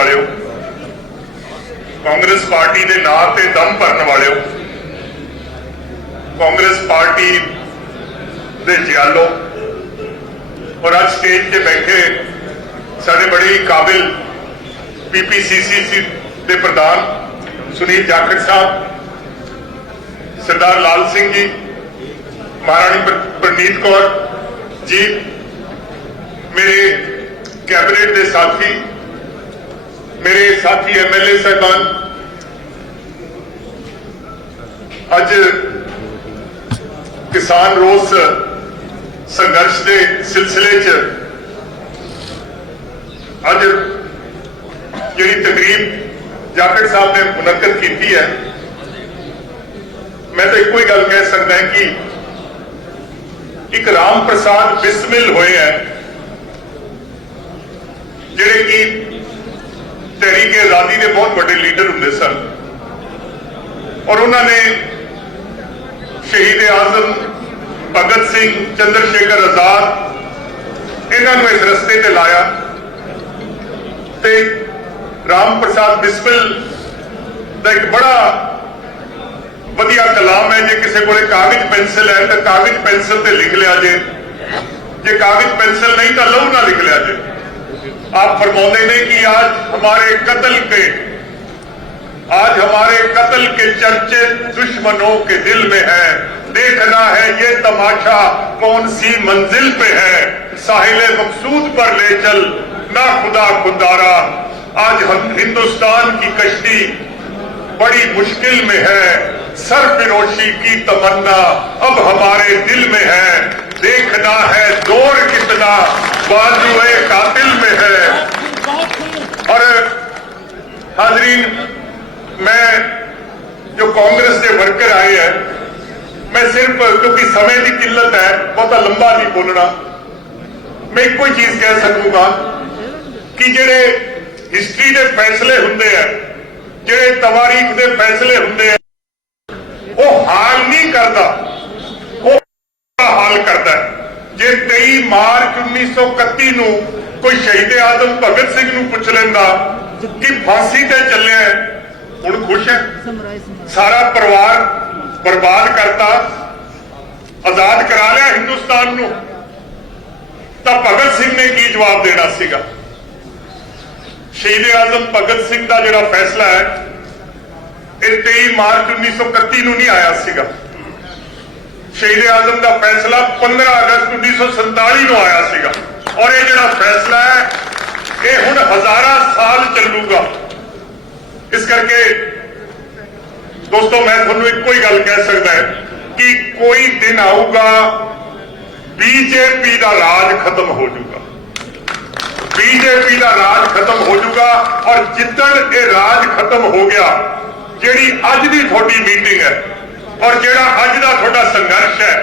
वालिओ, Congress party के नां ते दम भरन वालिओ, कांग्रेस पार्टी दे जियालो और आज स्टेज पे बैठे साडे बड़े ही काबिल PPCC के प्रधान सुनील जाखड़ साहब, सरदार लाल सिंह जी, महाराणी परनीत कौर जी, मेरे कैबिनेट के साथी, मेरे साथी MLA साहबान, अज किसान रोस संघर्ष के सिलसिले च अज जी तकरीब जाखड़ साहब ने मुनक्कद की है, मैं तो एक ही गल कह सकता है कि एक राम प्रसाद बिस्मिल हुए हैं जिहड़े कि तहरीक आजादी के बहुत बड़े लीडर होंगे सन और उन्होंने शहीद आजम भगत सिंह, चंद्रशेखर आजाद इन्होंने इस रस्ते ते लाया ते राम प्रसाद बिस्मिल का एक बड़ा वधिया कलाम है। जे किसी को कागज पेंसिल है तो कागज पेंसिल से लिख लिया जे कागज पेंसिल नहीं तो लहू ना लिख लिया जे। आप फरमाते ने कि आज हमारे कत्ल के चर्चे दुश्मनों के दिल में है, देखना है ये तमाशा कौन सी मंजिल पे है, साहिल मकसूद पर ले चल ना खुदा खुदारा। आज हम हिंदुस्तान की कश्ती बड़ी मुश्किल में है, सरफिरोशी की तमन्ना अब हमारे दिल में है, देखना है दौर कितना बाजुए कातिल में है। और हाजरीन, मैं जो कांग्रेस के वर्कर आए हैं, मैं सिर्फ क्योंकि समय की किल्लत है बहुत लंबा नहीं बोलना, मैं एक ही चीज कह सकूंगा कि जेडे हिस्ट्री के फैसले होंगे हैं, जेडे तवारीख के फैसले होंगे हैं, वो हाल नहीं करता, वो हाल करता है। जे 23 मार्च 1931 नूं कोई शहीद आजम भगत सिंह नूं पुछ लेंदा कि फांसी ते चले हुण खुश है, सारा परिवार बर्बाद करता, आजाद करा लिया हिंदुस्तान नूं, तां भगत सिंह ने की जवाब देना सीगा। शहीद आजम भगत सिंह का जिहड़ा फैसला है 23 मार्च 1931 नूं नहीं आया सीगा। शहीद आजम का फैसला 15 अगस्त 1947 नूं आया सीगा और ये जिहड़ा फैसला है ये हुण हजारां साल चलूगा। इस करके दोस्तों मैं तुहानूं एक ही गल कह सकदा है कि कोई दिन आऊगा बीजेपी का राज खत्म हो जाऊगा, बीजेपी का राज खत्म हो जाऊगा। और जिद्दण ये राज खत्म हो गया, जिहड़ी अज दी थोड़ी मीटिंग है और जिहड़ा अज दा थोड़ा संघर्ष है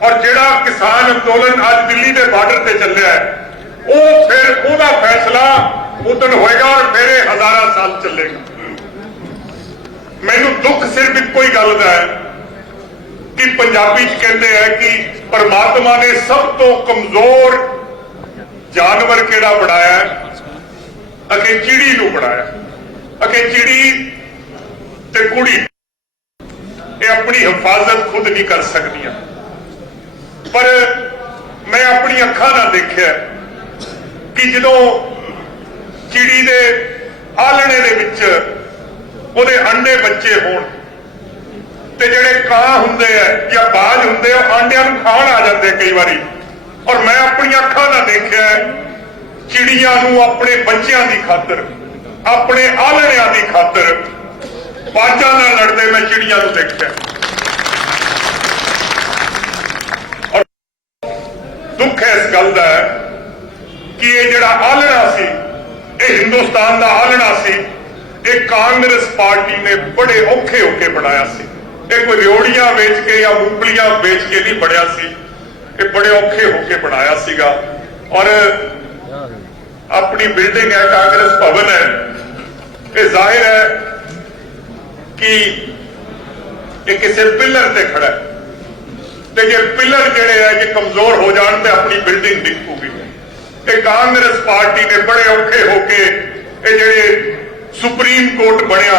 और जिहड़ा किसान अंदोलन अज दिल्ली के बार्डर से चलिया है, वो फिर उहदा फैसला उदन होएगा और फिर हजारां साल चलेगा। मैनूं दुख सिर्फ एक ही गल दा है कि पंजाबी च कहते हैं कि परमात्मा ने सब तो कमजोर जानवर केड़ा बनाया है, अगे चिड़ी नूं बनाया, अगे चिड़ी ते कुड़ी ये अपनी हिफाजत खुद नहीं कर सकती। पर मैं अपनी अखा नाल देखिया कि जदों चिड़ी दे आलणे दे विच उहदे अंडे बच्चे होण ते जिहड़े कां हुंदे है या बाज हुंदे आंडियां नूं खाण आ जाते कई बारी। और मैं अपनी अखा नाल देखिया चिड़ियां नूं अपने बच्चों की खातर, अपने आलणियां की खातर बाजां नाल लड़दे मैं चिड़ियां नूं देखिया। और दुख है इस गल दा कि ये जिहड़ा आलणा सी, ये हिंदुस्तान का आलणा सी, ये कांग्रेस पार्टी ने बड़े औखे होके बनाया सी। ये कोई रेवड़ियां बेच के या मूंगफलियां बेच के नहीं बढ़िया सी, ये बड़े औखे होके बनाया सीगा। और अपनी बिल्डिंग है, कांग्रेस भवन है, ये जाहिर है कि ये किसी पिलर से खड़ा है, तो जे पिलर जिहड़े है जे कमजोर हो जान तो अपनी बिल्डिंग डिग पऊगी। कांग्रेस पार्टी ने बड़े औखे होके ये जिहड़े सुप्रीम कोर्ट बनया,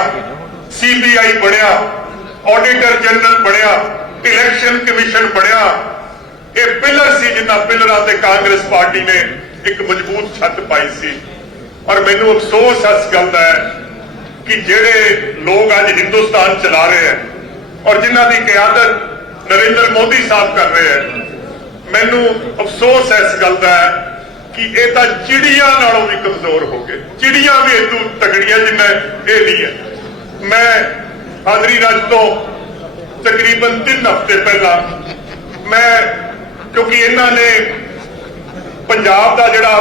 CBI बनया, ऑडिटर जनरल बनया, इलैक्शन कमीशन बनया। ये पिलर सी जिन्हां पिलरां ते कांग्रेस पार्टी ने एक मजबूत छत पाई सी। और मैनू अफसोस इस गल दा है कि जेड़े लोग अज हिंदुस्तान चला रहे हैं और जिन्हां दी क़यादत नरेंद्र मोदी साहब कर रहे हैं, मैनू अफसोस इस गल दा है कि ये तो चिड़िया नालों भी कमजोर हो गए। चिड़िया भी इदू तगड़ियां जिन्ना ये नहीं है। मैं हाजरी रज तो तकरीबन 3 हफ्ते पहला मैं क्योंकि इन्होंने पंजाब का जिहड़ा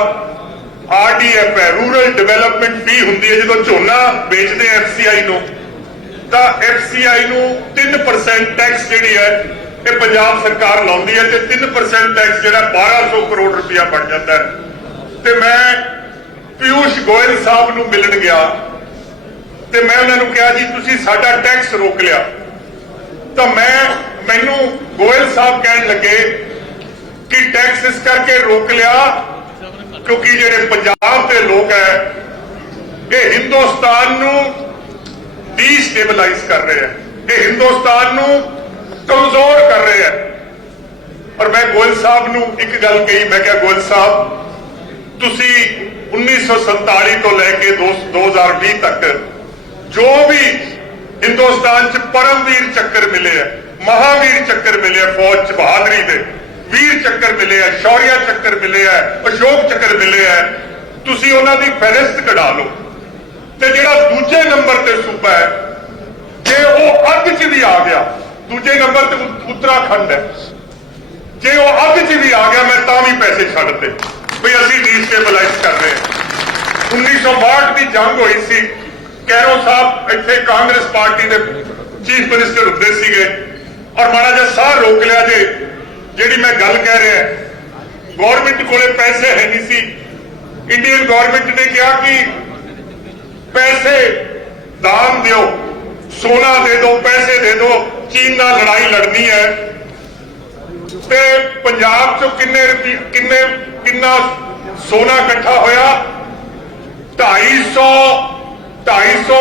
RDF है, रूरल डिवेलपमेंट फी हुंदी है, जो झोना बेचते FCI नूं तां FCI नूं 3% टैक्स जिहड़ी है ये पंजाब सरकार लाउंदी है, ते 3% टैक्स जिहड़ा 1200 करोड़ रुपया बन जाता है। ते मैं पीयूष गोयल साहब नूं मिलण गया ते मैं उन्हां नूं कहा जी तुसीं साडा टैक्स रोक लिया। तो मैनू गोयल साहब कहन लगे कि टैक्स इस करके रोक लिया क्योंकि जेडे पंजाब के लोग है ये हिंदुस्तान नू डिस्टेबलाइज कर रहे हैं, ये हिंदुस्तान नू कमजोर कर रहे हैं। और मैं गोयल साहब नू एक गल कही, मैं क्या गोयल साहब तुसी 1947 तो लैके 2020 तक जो भी हिंदुस्तान च परमवीर चक्कर मिले है, महावीर चक्कर मिले है, फौज च बहादरी दे वीर चक्कर मिले है, शौर्य चक्कर मिले है, अशोक चक्कर मिले है, तुसी उन्हां दी फहरिस्त कढा लो। ते जिहड़ा दूजे नंबर ते सूबा है जे वो अग च भी आ गया, दूजे नंबर ते उत्तराखंड है, जे वो अग च भी आ गया मैं तां भी पैसे छड्डते भी असीं डिस्टेबलाइज कर रहे हैं। 1962 की जंग हुई सी, कैरो साहब इत्थे कांग्रेस पार्टी के चीफ मिनिस्टर हुंदे सीगे और माड़ा जिहा साह रोक लिया जे जिहड़ी मैं गल कह रहा है। गौरमेंट कोले पैसे है नहीं सी, इंडियन गौरमेंट ने कहा कि पैसे दान दियो, सोना दे दो, पैसे दे दो, चीन नाल लड़ाई लड़नी है। ते पंजाब चो किन्ना सोना इकट्ठा होया 250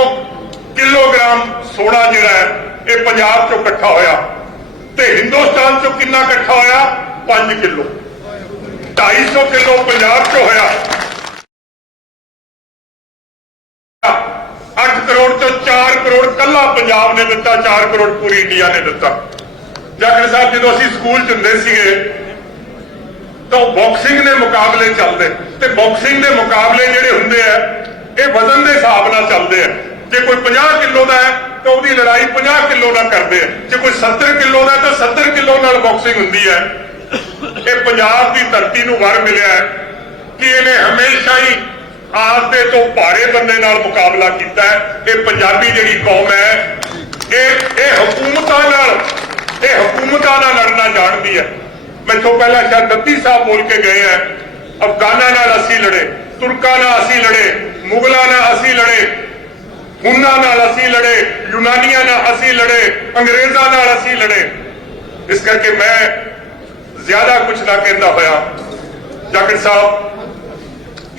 किलोग्राम सोना जिहड़ा है ये पंजाब चो इकट्ठा होया ते हिंदुस्तान चो किन्ना इकट्ठा होया 5 किलो। 250 किलो पंजाब चो होया, 8 करोड़ तो 4 करोड़ कला पंजाब ने दिता, 4 करोड़ पूरी इंडिया ने दिता। जाखड़ साहब जो असीं स्कूल च हुंदे सीगे तो बॉक्सिंग के मुकाबले चलते ते बॉक्सिंग के मुकाबले जिहड़े हुंदे आ ये वजन के हिसाब नाल चलते हैं। जे कोई 50 किलो का है तो उसकी लड़ाई 50 किलो ना करते हैं, जे कोई 70 किलो का तो 70 किलो नाल बॉक्सिंग हुंदी है। ये पंजाब की धरती नूं वर मिलिया है कि इन्हें हमेशा ही आपदे तो भारे बंदे नाल मुकाबला किया है। ये पंजाबी जिहड़ी कौम है ये हुकूमतां नाल लड़ना जानती है। मैथों पहला शायद दत्ती साहब बोल के गए हैं, अफगाना नाल असीं लड़े, तुर्कां नाल असीं लड़े, मुगलों नाल असीं लड़े, हुन्ना नाल असीं लड़े, यूनानियां नाल असीं लड़े, अंग्रेजां नाल असीं लड़े। इस करके मैं ज्यादा कुछ ना कहता होया जाखड़ साहब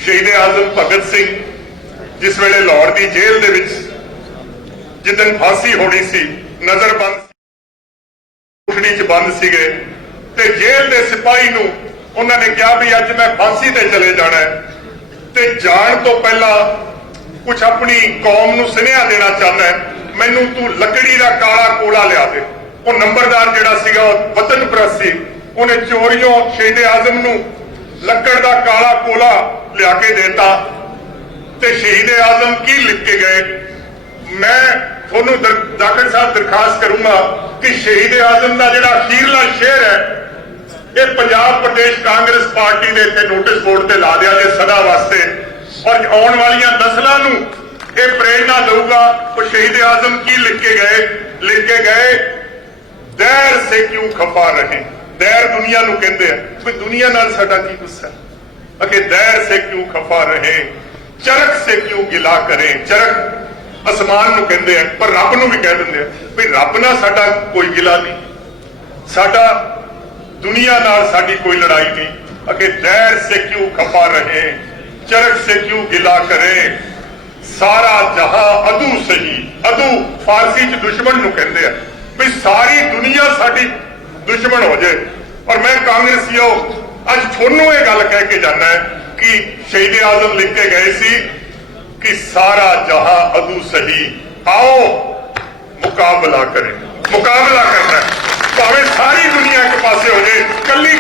शहीद आजम भगत सिंह जिस वेले लाहौर की जेल दे विच जिदन फांसी होनी सी, नजरबंद उठनी च बंद सीगे ते जेल दे सिपाही नूं उन्होंने कहा भी अज मैं फांसी ते चले जाना है ते जान तो पहला कुछ अपनी कौम नूं सुनेहा देना चाहता है, मैनू तू लकड़ी का काला कोला लिया दे। वो नंबरदार जिहड़ा सीगा वतन परस्त सी, उन्हें चोरियों शहीद आजम नूं लकड़ का काला कोला लिया के देता ते शहीद आजम की लिख के गए। मैं थोनू जाखड़ साहब दरखास्त करूंगा कि शहीद आजम का जिहड़ा अखीरला शेर है ये पंजाब प्रदेश कांग्रेस पार्टी ने इत्थे नोटिस बोर्ड ते ला दिया जे सदा वास्ते, और आने वाली नस्लों नूं ये प्रेरणा दूगा। और शहीद आजम की लिख के गए दैर से क्यों खफा रहे। दैर दुनिया नूं कहंदे आ, कोई दुनिया नाल साडा की गुस्सा है कि दैर से क्यों खफा रहे, चरख से क्यों गिला करें। चरख आसमान नूं कहंदे आ पर रब नूं भी कह दिंदे आ भी रब नाल साडा कोई गिला नहीं, साडा दुनिया नाल साडी कोई लड़ाई नहीं। अगे दैर से क्यों खफा रहे, चरख से क्यों गिला करें। सारा जहां अदू सही, अदू फारसी च दुश्मन नूं कहंदे आ, भी सारी दुनिया साडी दुश्मन हो जाए। और मैं कांग्रेसियों अज थोनू ये गल कह के जाना है कि शहीद आजम लिख के गए सी कि सारा जहां अदू सही, आओ मुकाबला करें। मुकाबला करना है, भावें सारी दुनिया के पासे हो जाए, कली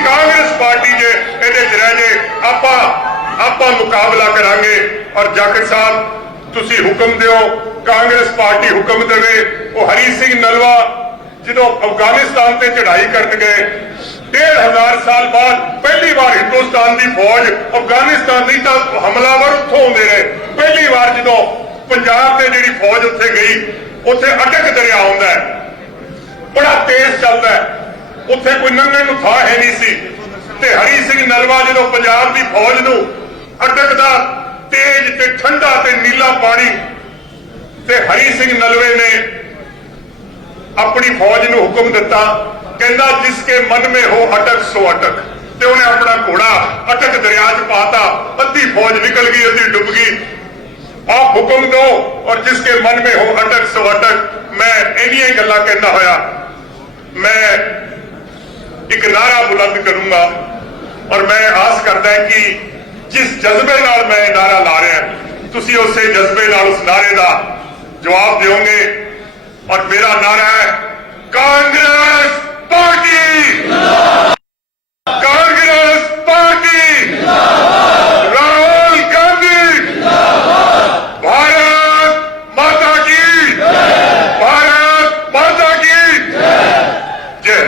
कांग्रेस पार्टी जे इहदे च रह जाए, आपां मुकाबला करांगे। और जाखड़ साहब तुसी हुक्म दिओ, कांग्रेस पार्टी हुक्म देवे। वो हरी सिंह नलवा जो अफगानिस्तान से चढ़ाई कर गए, 1500 साल बाद पहली बार हिंदुस्तान की फौज अफगानिस्तान नहीं तो हमलावर उत्थों आते रहे। पहली बार जो पंजाब से जी फौज उत्थे गई, उत्थे अटक दरिया आउंदा है, बड़ा तेज चलता है, उत्थे कोई लंघण नूं थां है नहीं सी। ते हरी सिंह नलवा जो पंजाब की फौज नूं अटकदा, तेज ते ठंडा ते नीला पानी, ते हरी सिंह नलवे ने अपनी फौज नूं हुक्म दिता, कहंदा जिसके मन में हो अटक सो अटक। ते उन्हें अपना घोड़ा अटक दरिया च पाता, अद्धी फौज निकल गई, अद्धी डुब गई। आप हुक्म दो और जिसके मन में हो अटक सो अटक। मैं इन्हीं गल्लां कहंदा होया मैं एक नारा बुलंद करूंगा, और मैं आस करता है कि जिस जज्बे नाल मैं नारा ला रहा, तुसी उस जज्बे नाल उस नारे का जवाब दोगे। और मेरा नारा है कांग्रेस पार्टी, कांग्रेस पार्टी, राहुल गांधी, भारत माता की, भारत माता की जय।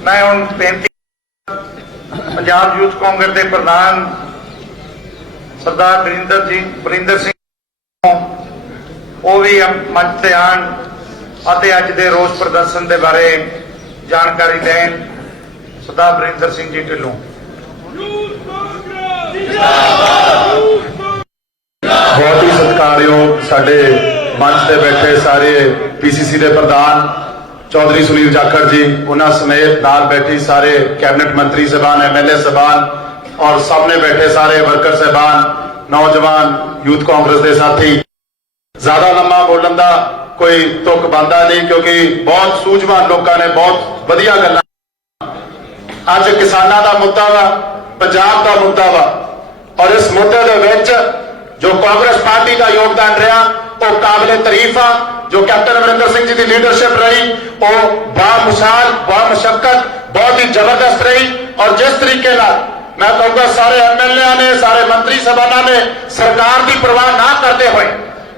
मैं हुण बेनती पंजाब यूथ कांग्रेस के प्रधान सरदार बरिंदर सिंह वो भी मंच से आन अते अज के रोस प्रदर्शन के बारे जानकारी दें। सरदार बरिंदर सिंह जी ढिल्लों। बहुत ही सत्कारयोग साडे मंच से बैठे सारे पीसीसी के प्रधान चौधरी सुनील जाखड़ जी, उन्होंने समेत नाल बैठी सारे कैबिनेट मंत्री साहबान, MLA साहबान और सामने बैठे सारे वर्कर साहबान, नौजवान यूथ कांग्रेस के साथी। ज्यादा लंबा बोलन का कोई तुक बनता नहीं, क्योंकि बहुत सूझवान लोगों ने बहुत वधिया गल्लां। अज किसानां दा मुद्दा वा, पंजाब दा मुद्दा वा, और इस मुद्दे दे विच जो कांग्रेस पार्टी का योगदान रहा वो काबिले तारीफ आ। जो कैप्टन अमरिंदर सिंह जी की लीडरशिप रही वो बामिसाल, बामशक्कत, बहुत ही जबरदस्त रही। और जिस तरीके मैं कहूँगा सारे MLA ने, सारे मंत्री साहबाना ने सरकार की परवाह ना करते हुए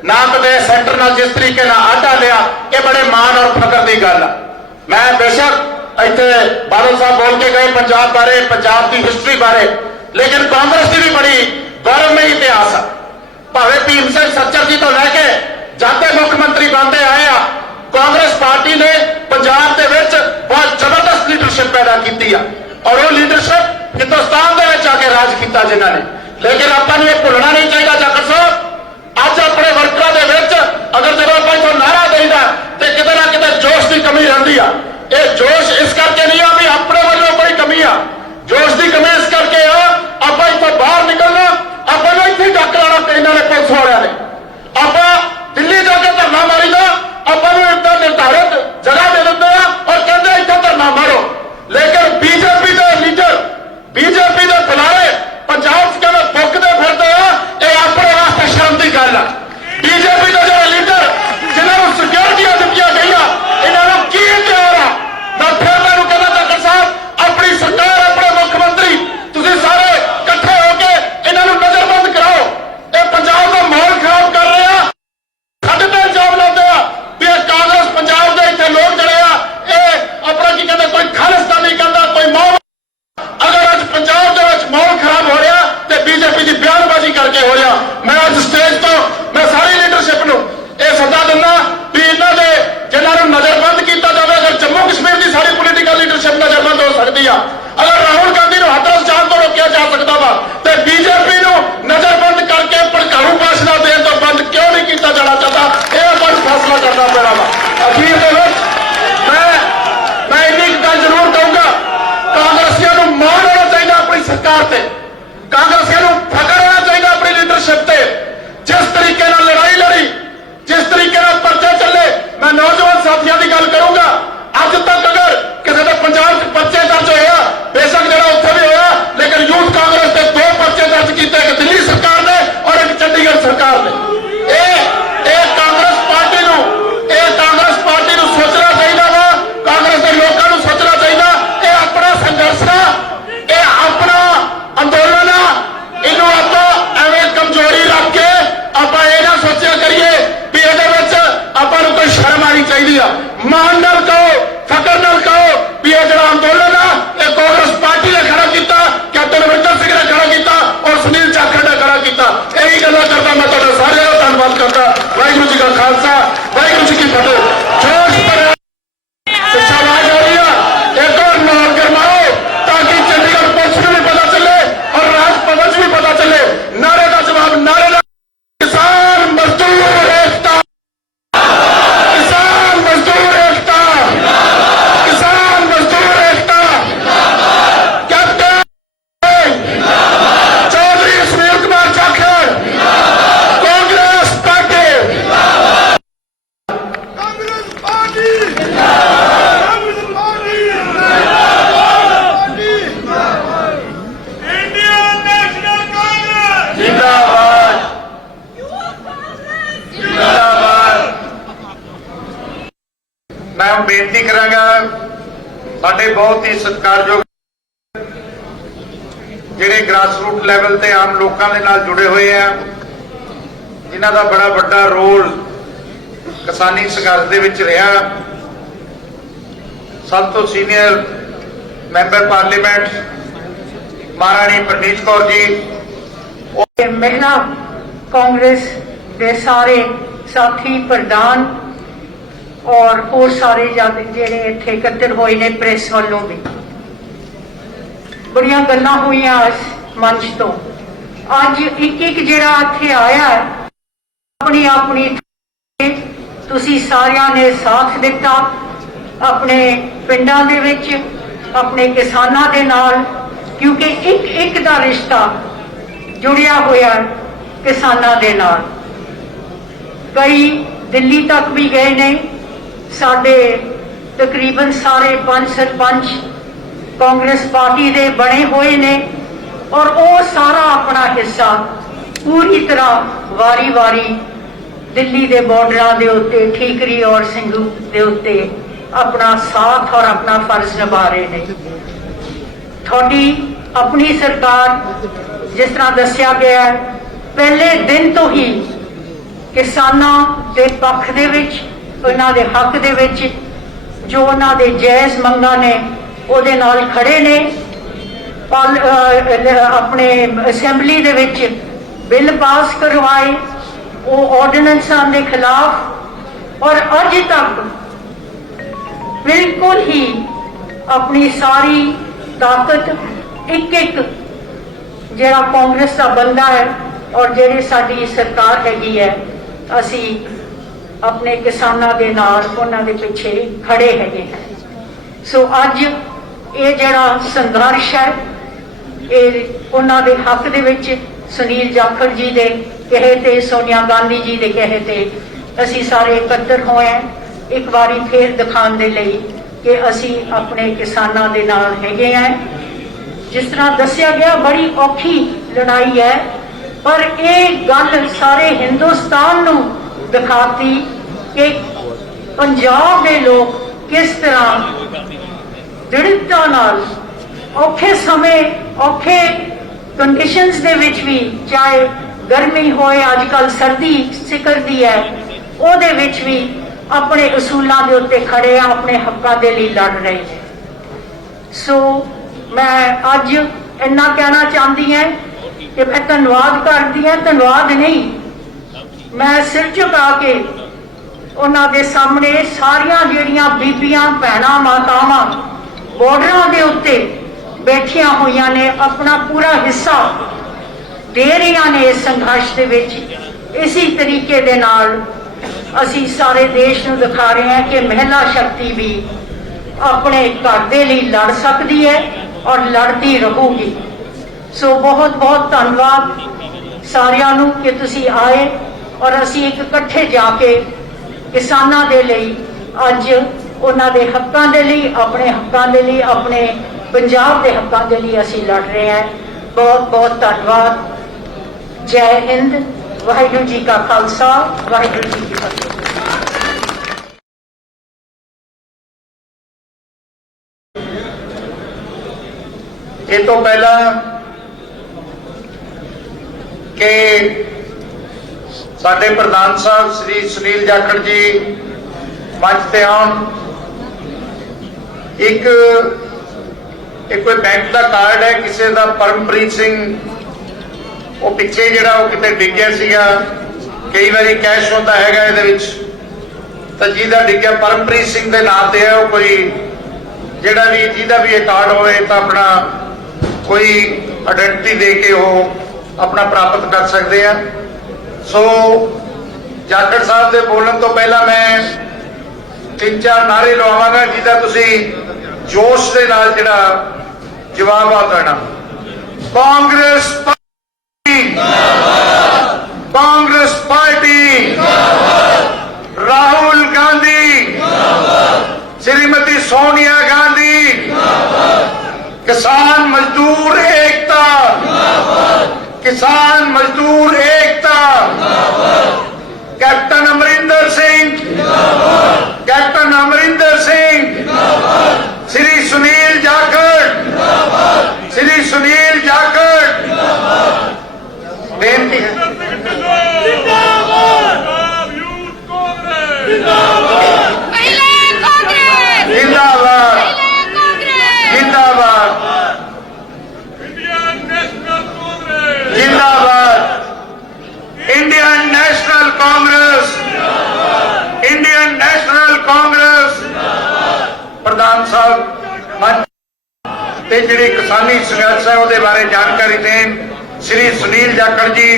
ना कदे सेंटर नाल जिस तरीके आटा लिया, ये बड़े मान और फकर की गल है। मैं बेशक इतने बादल साहब बोल के गए पंजाब बारे, पंजाब की हिस्टरी बारे, लेकिन कांग्रेस की भी बड़ी गौरवमयी इतिहास है। भावे भीम सिंह सच्चर जी तो लैके जाते मुख्यमंत्री बनते आए आ, कांग्रेस पार्टी ने पंजाब के विच बहुत जबरदस्त लीडरशिप पैदा की है, और वो लीडरशिप हिंदुस्तान के विच आके राज किया जिन्होंने। लेकिन आपको ये भुलना नहीं चाहिए जाखड़ साहब, अज अपने वर्करों के विच अगर जब आप इथों नारा देगा तो किते ना किते जोश की कमी रहती है। ये जोश इस करके नहीं आ भी अपने वालों कोई कमी आ, जोश की कमी इस करके आप इथों बाहर निकलना, आपको इतने डक लाना इन्हों ने पुलिस वाले ने, आप दिल्ली जाके धरना मारी दो, आपको इतना निर्धारित जगह दे देते हैं और कहते इतना धरना मारो। लेकिन बीजेपी के लीडर, बीजेपी के बुलारे पंजाब के फुकते फिरते हैं, ये अपने वास्ते शर्म की गल है। बीजेपी के जो लीडर जिन्होंने सिक्योरिटियां दी गई, इन्होंने की इख्तियार है। मैं फिर मैं कहना जाखड़ साहब अपनी सरकार, अपने मुख्यमंत्री तुम सारे इकट्ठे होकर इन्होंने नजरबंद कराओ। ये पंजाब का माहौल खराब कर रहे हैं, साढ़े तो इल्जाम लाते हैं भी कांग्रेस पंजाब के इतने लोग जड़े अपना की कहते कोई खालिस्तानी कहता कोई माहौल। अगर अज पंजाब के माहौल खराब हो रहा तो बीजेपी की बयानबाजी करके हो रहा। मैं अज स्टेज तो मैं सारी लीडरशिप ਵਾਹਿਗੁਰੂ ਜੀ ਕਾ ਖਾਲਸਾ ਵਾਹਿਗੁਰੂ ਜੀ ਕੀ ਫਤਿਹ। ਜੋਸ਼ ਭਰਿਆ ਪਿੱਛਾ ਆਵਾਜ਼ ਆ ਰਹੀ है, एक और माहौल गरमाओ ताकि चंडीगढ़ पुलिस को भी पता चले और राजभवन से भी पता चले। नारे का जवाब नारे का। किसान मजदूर एकता, किसान मजदूर एकता, किसान मजदूर एकता। Captain Chaudhary Sunil Kumar Jakhar, Congress party. Indian National Congress जिंदाबाद जिंदाबाद। मैं बेनती करांगा साडे बहुत ही सत्कारयोग ਜਿਹੜੇ ਗ੍ਰਾਸਰੂਟ ਲੈਵਲ ਤੇ ਆਮ ਲੋਕਾਂ ਦੇ ਨਾਲ ਜੁੜੇ ਹੋਏ ਆ, ਜਿਨ੍ਹਾਂ ਦਾ ਬੜਾ ਵੱਡਾ ਰੋਲ ਕਿਸਾਨੀ ਸੰਘਰਸ਼ ਦੇ ਵਿੱਚ ਰਿਹਾ। ਸਭ ਤੋਂ ਸੀਨੀਅਰ ਮੈਂਬਰ ਪਾਰਲੀਮੈਂਟ ਮਹਾਰਾਣੀ ਪ੍ਰਨੀਤ ਕੌਰ जी, महिला कांग्रेस के सारे साथी प्रधान और होर सारे ਜਿਹੜੇ ਇੱਥੇ ਇਕੱਤਰ ਹੋਏ ਨੇ ਪ੍ਰੈਸ ਵੱਲੋਂ ਵੀ ਬੜੀਆਂ ਗੱਲਾਂ ਹੋਈਆਂ ਇਸ ਮੰਚ ਤੋਂ। ਅੱਜ ਇੱਕ ਇੱਕ ਜਿਹੜਾ ਇੱਥੇ ਆਇਆ ਹੈ, ਆਪਣੀ ਆਪਣੀ ਤੁਸੀਂ ਸਾਰਿਆਂ ਨੇ ਸਾਥ ਦਿੱਤਾ ਆਪਣੇ ਪਿੰਡਾਂ ਦੇ ਵਿੱਚ, ਆਪਣੇ ਕਿਸਾਨਾਂ ਦੇ ਨਾਲ, ਕਿਉਂਕਿ ਇੱਕ ਇੱਕ ਦਾ ਰਿਸ਼ਤਾ ਜੁੜਿਆ ਹੋਇਆ ਕਿਸਾਨਾਂ ਦੇ ਨਾਲ। ਕਈ ਦਿੱਲੀ ਤੱਕ ਵੀ ਗਏ ਨੇ। ਸਾਡੇ ਤਕਰੀਬਨ ਸਾਰੇ 5 ਸਰਪੰਚ ਕਾਂਗਰਸ ਪਾਰਟੀ ਦੇ ਬਣੇ ਹੋਏ ਨੇ ਔਰ ਉਹ ਸਾਰਾ ਆਪਣਾ ਹਿੱਸਾ ਪੂਰੀ ਤਰ੍ਹਾਂ ਵਾਰੀ-ਵਾਰੀ ਦਿੱਲੀ ਦੇ ਬਾਰਡਰਾਂ ਦੇ ਉੱਤੇ, ਠੀਕਰੀ ਔਰ ਸਿੰਘੂ ਦੇ ਉੱਤੇ ਆਪਣਾ ਸਾਥ ਔਰ ਆਪਣਾ ਫਰਜ਼ ਨਿਭਾ ਰਹੇ ਨੇ। ਤੁਹਾਡੀ ਆਪਣੀ ਸਰਕਾਰ, ਜਿਸ ਤਰ੍ਹਾਂ ਦੱਸਿਆ ਗਿਆ ਹੈ, ਪਹਿਲੇ ਦਿਨ ਤੋਂ ਹੀ ਕਿਸਾਨਾਂ ਦੇ ਪੱਖ ਦੇ ਵਿੱਚ, ਉਹਨਾਂ ਦੇ ਹੱਕ ਦੇ ਵਿੱਚ ਜੋ ਉਹਨਾਂ ਦੇ ਜਾਇਜ਼ ਮੰਗਾਂ ਨੇ ਉਹਦੇ ਨਾਲ ਖੜੇ ਨੇ। ਆਪਣੇ ਅਸੈਂਬਲੀ ਦੇ ਵਿੱਚ ਬਿੱਲ ਪਾਸ ਕਰਵਾਏ, ਉਹ ਆਰਡੀਨੈਂਸਾਂ ਦੇ ਖਿਲਾਫ, ਔਰ ਅੱਜ ਤੱਕ ਬਿਲਕੁਲ ਹੀ ਆਪਣੀ ਸਾਰੀ ਤਾਕਤ ਇੱਕ ਇੱਕ ਜਿਹੜਾ ਕਾਂਗਰਸ ਦਾ ਬੰਦਾ ਹੈ ਔਰ ਜਿਹੜੀ ਸਾਡੀ ਸਰਕਾਰ ਹੈਗੀ ਹੈ, ਅਸੀਂ ਆਪਣੇ ਕਿਸਾਨਾਂ ਦੇ ਨਾਲ ਉਹਨਾਂ ਦੇ ਪਿੱਛੇ ਖੜੇ ਹੈਗੇ ਹਾਂ। ਸੋ ਅੱਜ ਇਹ ਜਿਹੜਾ ਸੰਘਰਸ਼ ਹੈ, ਇਹ ਉਹਨਾਂ ਦੇ ਹੱਕ ਦੇ ਵਿੱਚ ਸੁਨੀਲ ਜਾਖੜ ਜੀ ਦੇ ਕਹੇ ਤੇ, ਸੋਨੀਆ ਗਾਂਧੀ ਜੀ ਦੇ ਕਹੇ ਤੇ ਅਸੀਂ ਸਾਰੇ ਇਕੱਤਰ ਹੋਏ ਹਾਂ, ਇੱਕ ਵਾਰੀ ਫੇਰ ਦਿਖਾਉਣ ਦੇ ਲਈ ਕਿ ਅਸੀਂ ਆਪਣੇ ਕਿਸਾਨਾਂ ਦੇ ਨਾਲ ਹੈਗੇ ਹਾਂ। ਜਿਸ ਤਰ੍ਹਾਂ ਦੱਸਿਆ ਗਿਆ, ਬੜੀ ਔਖੀ ਲੜਾਈ ਹੈ, ਪਰ ਇਹ ਗੱਲ ਸਾਰੇ ਹਿੰਦੁਸਤਾਨ ਨੂੰ ਦਿਖਾਤੀ ਕਿ ਪੰਜਾਬ ਦੇ ਲੋਕ ਕਿਸ ਤਰ੍ਹਾਂ ਦ੍ਰਿੜਤਾ ਨਾਲ ਔਖੇ ਸਮੇਂ, ਔਖੇ ਕੰਡੀਸ਼ਨਸ ਦੇ ਵਿੱਚ ਵੀ, ਚਾਹੇ ਗਰਮੀ ਹੋਏ, ਅੱਜ ਕੱਲ ਸਰਦੀ ਸਿਕਰਦੀ ਹੈ, ਉਹਦੇ ਵਿੱਚ ਵੀ ਆਪਣੇ ਅਸੂਲਾਂ ਦੇ ਉੱਤੇ ਖੜੇ ਆ, ਆਪਣੇ ਹੱਕਾਂ ਦੇ ਲਈ ਲੜ ਰਹੇ ਨੇ। ਸੋ ਮੈਂ ਅੱਜ ਇੰਨਾ ਕਹਿਣਾ ਚਾਹੁੰਦੀ ਹਾਂ ਕਿ ਮੈਂ ਧੰਨਵਾਦ ਕਰਦੀ ਹਾਂ, ਧੰਨਵਾਦ ਨਹੀਂ, ਮੈਂ ਸਿਰ ਝੁਕਾ ਕੇ ਉਹਨਾਂ ਦੇ ਸਾਹਮਣੇ ਸਾਰੀਆਂ ਜਿਹੜੀਆਂ ਬੀਬੀਆਂ, ਭੈਣਾਂ, ਮਾਤਾਵਾਂ ਬਾਰਡਰਾਂ ਦੇ ਉੱਤੇ ਬੈਠੀਆਂ ਹੋਈਆਂ ਨੇ, ਆਪਣਾ ਪੂਰਾ ਹਿੱਸਾ ਦੇ ਰਹੀਆਂ ਨੇ ਇਸ ਸੰਘਰਸ਼ ਦੇ ਵਿੱਚ। ਇਸੇ ਤਰੀਕੇ ਦੇ ਨਾਲ ਅਸੀਂ ਸਾਰੇ ਦੇਸ਼ ਨੂੰ ਦਿਖਾ ਰਹੇ ਹਾਂ ਕਿ ਮਹਿਲਾ ਸ਼ਕਤੀ ਵੀ ਆਪਣੇ ਘਰ ਦੇ ਲਈ ਲੜ ਸਕਦੀ ਹੈ ਔਰ ਲੜਦੀ ਰਹੂਗੀ। ਸੋ ਬਹੁਤ ਬਹੁਤ ਧੰਨਵਾਦ ਸਾਰਿਆਂ ਨੂੰ ਕਿ ਤੁਸੀਂ ਆਏ ਔਰ ਅਸੀਂ ਇੱਕ ਇਕੱਠੇ ਜਾ ਕੇ ਕਿਸਾਨਾਂ ਦੇ ਲਈ, ਅੱਜ ਉਹਨਾਂ ਦੇ ਹੱਕਾਂ ਦੇ ਲਈ, ਆਪਣੇ ਹੱਕਾਂ ਦੇ ਲਈ, ਆਪਣੇ ਪੰਜਾਬ ਦੇ ਹੱਕਾਂ ਦੇ ਲਈ ਅਸੀਂ ਲੜ ਰਹੇ ਹਾਂ। ਬਹੁਤ ਬਹੁਤ ਧੰਨਵਾਦ। ਜੈ ਹਿੰਦ। ਵਾਹਿਗੁਰੂ ਜੀ ਕਾ ਖਾਲਸਾ, ਵਾਹਿਗੁਰੂ ਜੀ ਕੀ ਫਤਿਹ। ਇਹ ਤੋਂ ਪਹਿਲਾਂ ਕਿ ਸਾਡੇ ਪ੍ਰਧਾਨ ਸਾਹਿਬ ਸ੍ਰੀ ਸੁਨੀਲ ਜਾਖੜ ਜੀ ਮੰਚ ਤੇ ਆਉਣ, ਇੱਕ ਕੋਈ ਬੈਂਕ ਦਾ ਕਾਰਡ ਹੈ ਕਿਸੇ ਦਾ, ਪਰਮਪ੍ਰੀਤ ਸਿੰਘ, ਉਹ ਪਿੱਛੇ ਜਿਹੜਾ ਉਹ ਕਿਤੇ ਡਿੱਗਿਆ ਸੀਗਾ, ਕਈ ਵਾਰੀ ਕੈਸ਼ ਹੁੰਦਾ ਹੈਗਾ ਇਹਦੇ ਵਿੱਚ, ਤਾਂ ਜਿਹਦਾ ਡਿੱਗਿਆ ਪਰਮਪ੍ਰੀਤ ਸਿੰਘ ਦੇ ਨਾਂ ਤੇ ਹੈ, ਉਹ ਕੋਈ ਜਿਹੜਾ ਵੀ ਜਿਹਦਾ ਵੀ ਇਹ ਕਾਰਡ ਹੋਵੇ ਤਾਂ ਆਪਣਾ ਕੋਈ ਆਇਡੈਂਟੀ ਦੇ ਕੇ ਉਹ ਆਪਣਾ ਪ੍ਰਾਪਤ ਕਰ ਸਕਦੇ ਆ। ਸੋ ਜਾਖੜ ਸਾਹਿਬ ਦੇ ਬੋਲਣ ਤੋਂ ਪਹਿਲਾਂ ਮੈਂ 3-4 ਨਾਰੇ ਲਵਾਵਾਂਗਾ ਜਿਹਦਾ ਤੁਸੀਂ ਜੋਸ਼ ਦੇ ਨਾਲ ਜਿਹੜਾ ਜਵਾਬ ਆ ਦੇਣਾ। ਕਾਂਗਰਸ ਪਾਰਟੀ ਜਿੰਦਾਬਾਦ, ਕਾਂਗਰਸ ਪਾर्टी राहुल गांधी जिंदाबाद, श्रीमती सोनिया गांधी जिंदाबाद, किसान मजदूर एकता जिंदाबाद, किसान मजदूर एकता जिंदाबाद, कैप्टन अमरिंदर सिंह जिंदाबाद, कैप्टन अमरिंदर सिंह जिंदाबाद, श्री सुनील जाखड़ जिंदाबाद, श्री सुनील जाखड़ जिंदाबाद। बेनती है जिंदाबाद, जिंदाबाद, जिंदाबाद, Indian National Congress, Indian National Congress. प्रधान साहब मंच ते जिहड़ी किसानी संघर्ष है उसदे बारे जानकारी देन श्री सुनील जाखड़ जी,